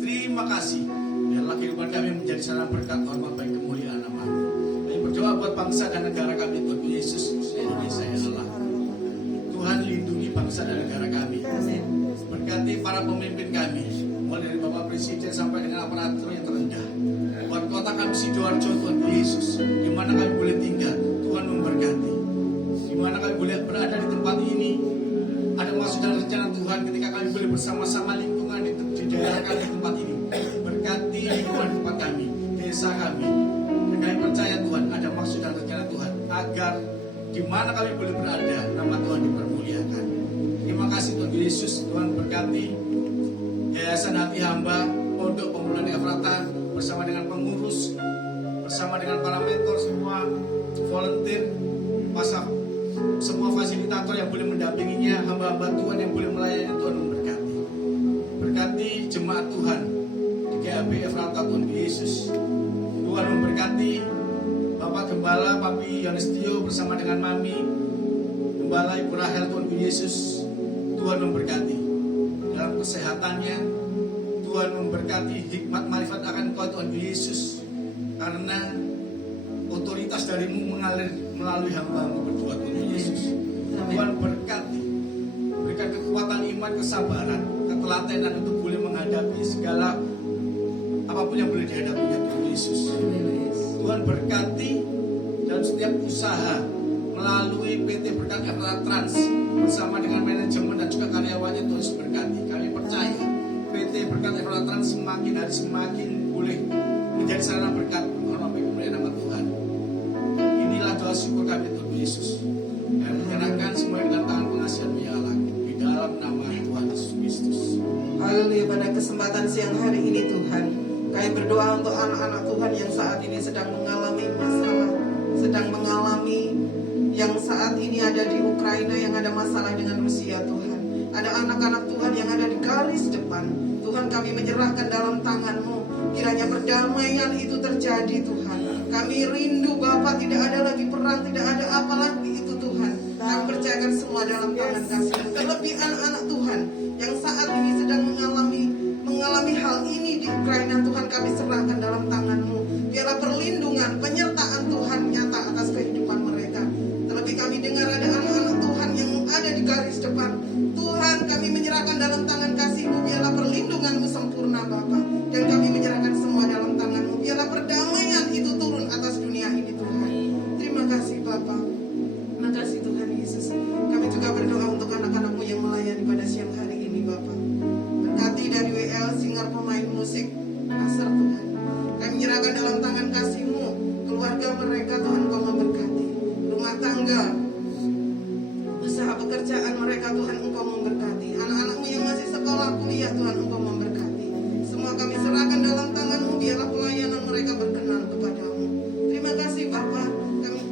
Terima kasih. Biarlah kehidupan kami menjadi sarana berkat, hormat, baik, kemuliaan nama-Mu. Kami berdoa buat bangsa dan negara kami Tuhan Yesus, Indonesia ya Allah. Tuhan lindungi bangsa dan negara kami. Berkati para pemimpin kami, mulai dari Bapak Presiden sampai dengan aparatur yang terendah. Buat kota kami Sidoarjo Tuhan Yesus, di mana kami boleh tinggal, Tuhan memberkati. Di mana kami boleh berada di tempat ini, ada maksud dan rencana Tuhan ketika kami boleh bersama-sama lingkungan di daerah kami di tempat ini. Berkati lingkungan tempat kami, desa kami. Dan kami percaya Tuhan ada maksud dan rencana Tuhan agar di mana kami boleh berada, nama Tuhan dipermuliakan. Terima kasih Tuhan Yesus. Tuhan berkati Yayasan Hati Hamba, Pondok Pemulihan Efrata bersama dengan pengurus, bersama dengan para mentor semua, volunteer, semua fasilitator yang boleh mendampinginya, hamba-hamba Tuhan yang boleh melayani, Tuhan memberkati. Berkati jemaat Tuhan di GAB Efrata Tuhan Yesus. Tuhan memberkati Bapak Gembala, Papi Yonestio bersama dengan Mami Gembala Ibu Rahel Tuhan Yesus. Tuhan memberkati dalam kesehatannya. Tuhan memberkati hikmat marifat akan Engkau Tuhan Yesus, karena otoritas dari-Mu mengalir melalui hamba-Mu berdua Tuhan Yesus. Tuhan berkati, berikan kekuatan iman, kesabaran, ketelatenan untuk boleh menghadapi segala apapun yang boleh dihadapinya Tuhan Yesus. Tuhan berkati dalam setiap usaha melalui PT Berkat Efrata Trans bersama dengan manajemen dan juga karyawannya. Tuhan Yesus berkati. Kami percaya PT Berkat Efrata Trans semakin hari semakin boleh menjadi sarana berkat, hormat, kemuliaan nama Tuhan. Inilah doa syukur kami Tuhan Yesus. Kami menyerahkan semua dalam tangan pengasihan-Mu ya Allah, di dalam nama Tuhan Yesus Kristus. Haleluya. Pada kesempatan siang hari ini Tuhan, kami berdoa untuk anak-anak Tuhan yang saat ini sedang mengalami masalah, sedang mengalami yang saat ini ada di Ukraina, yang ada masalah dengan Rusia Tuhan. Ada anak-anak Tuhan yang ada di garis depan. Tuhan, kami menyerahkan dalam tangan-Mu. Kiranya perdamaian itu terjadi Tuhan. Kami rindu Bapa, tidak ada lagi perang, tidak ada apa lagi itu Tuhan. Kami percayakan semua dalam tangan kasih-Mu. Terlebih anak-anak Tuhan yang saat ini sedang mengalami hal ini di Ukraina, Tuhan kami serahkan dalam tangan-Mu. Biarlah perlindungan, penyertaan Tuhan nyata atas kehidupan mereka. Terlebih kami dengar ada anak-anak Tuhan yang ada di garis depan. Tuhan, kami menyerahkan dalam tangan kasih-Mu. Biarlah perlindungan-Mu sempurna Bapa. Dan kami menyerahkan semua dalam tangan-Mu. Biarlah perdamaian itu turun atas dunia ini Tuhan. Terima kasih Bapa. Terima kasih Tuhan Yesus. Kami juga berdoa untuk anak-anak-Mu yang melayani pada siang hari ini Bapa. Berkati dari WL, singer, pemain musik, pasar Tuhan. Kami menyerahkan dalam tangan kasih-Mu. Keluarga mereka Tuhan Kau memberkati. Rumah tangga, usaha pekerjaan mereka Tuhan Engkau memberkati. Anak-anak-Mu yang masih sekolah kuliah Tuhan Engkau memberkati. Semua kami serahkan dalam tangan-Mu. Biarlah pelayanan mereka berkenan kepada-Mu. Terima kasih Bapa.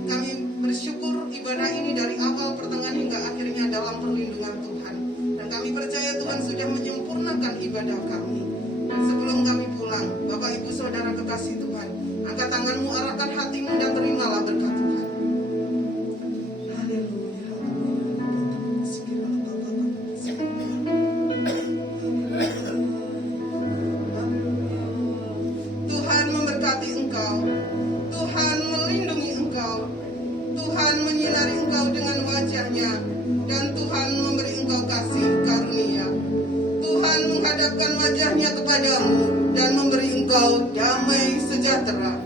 Kami bersyukur ibadah ini dari awal, pertengahan hingga akhirnya dalam perlindungan Tuhan. Dan kami percaya Tuhan sudah menyempurnakan ibadah kami. Dan sebelum kami pulang, Bapak Ibu Saudara kekasih Tuhan, angkat tangan-Mu, arahkan hati-Mu dan terimalah berkat Tuhan. Tuhan memberkati engkau, Tuhan melindungi engkau, Tuhan menyinari engkau dengan wajah-Nya, dan Tuhan memberi engkau kasih karunia. Tuhan menghadapkan wajah-Nya kepadamu dan dan memberi engkau damai sejahtera.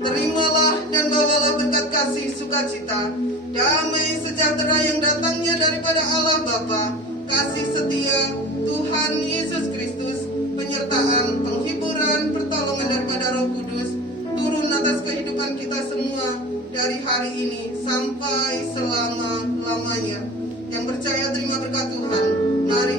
Terimalah dan bawalah berkat kasih sukacita, damai sejahtera yang datangnya daripada Allah Bapa, kasih setia Tuhan Yesus Kristus, penyertaan, penghiburan, pertolongan daripada Roh Kudus, turun atas kehidupan kita semua dari hari ini sampai selama-lamanya. Yang percaya terima berkat Tuhan. Mari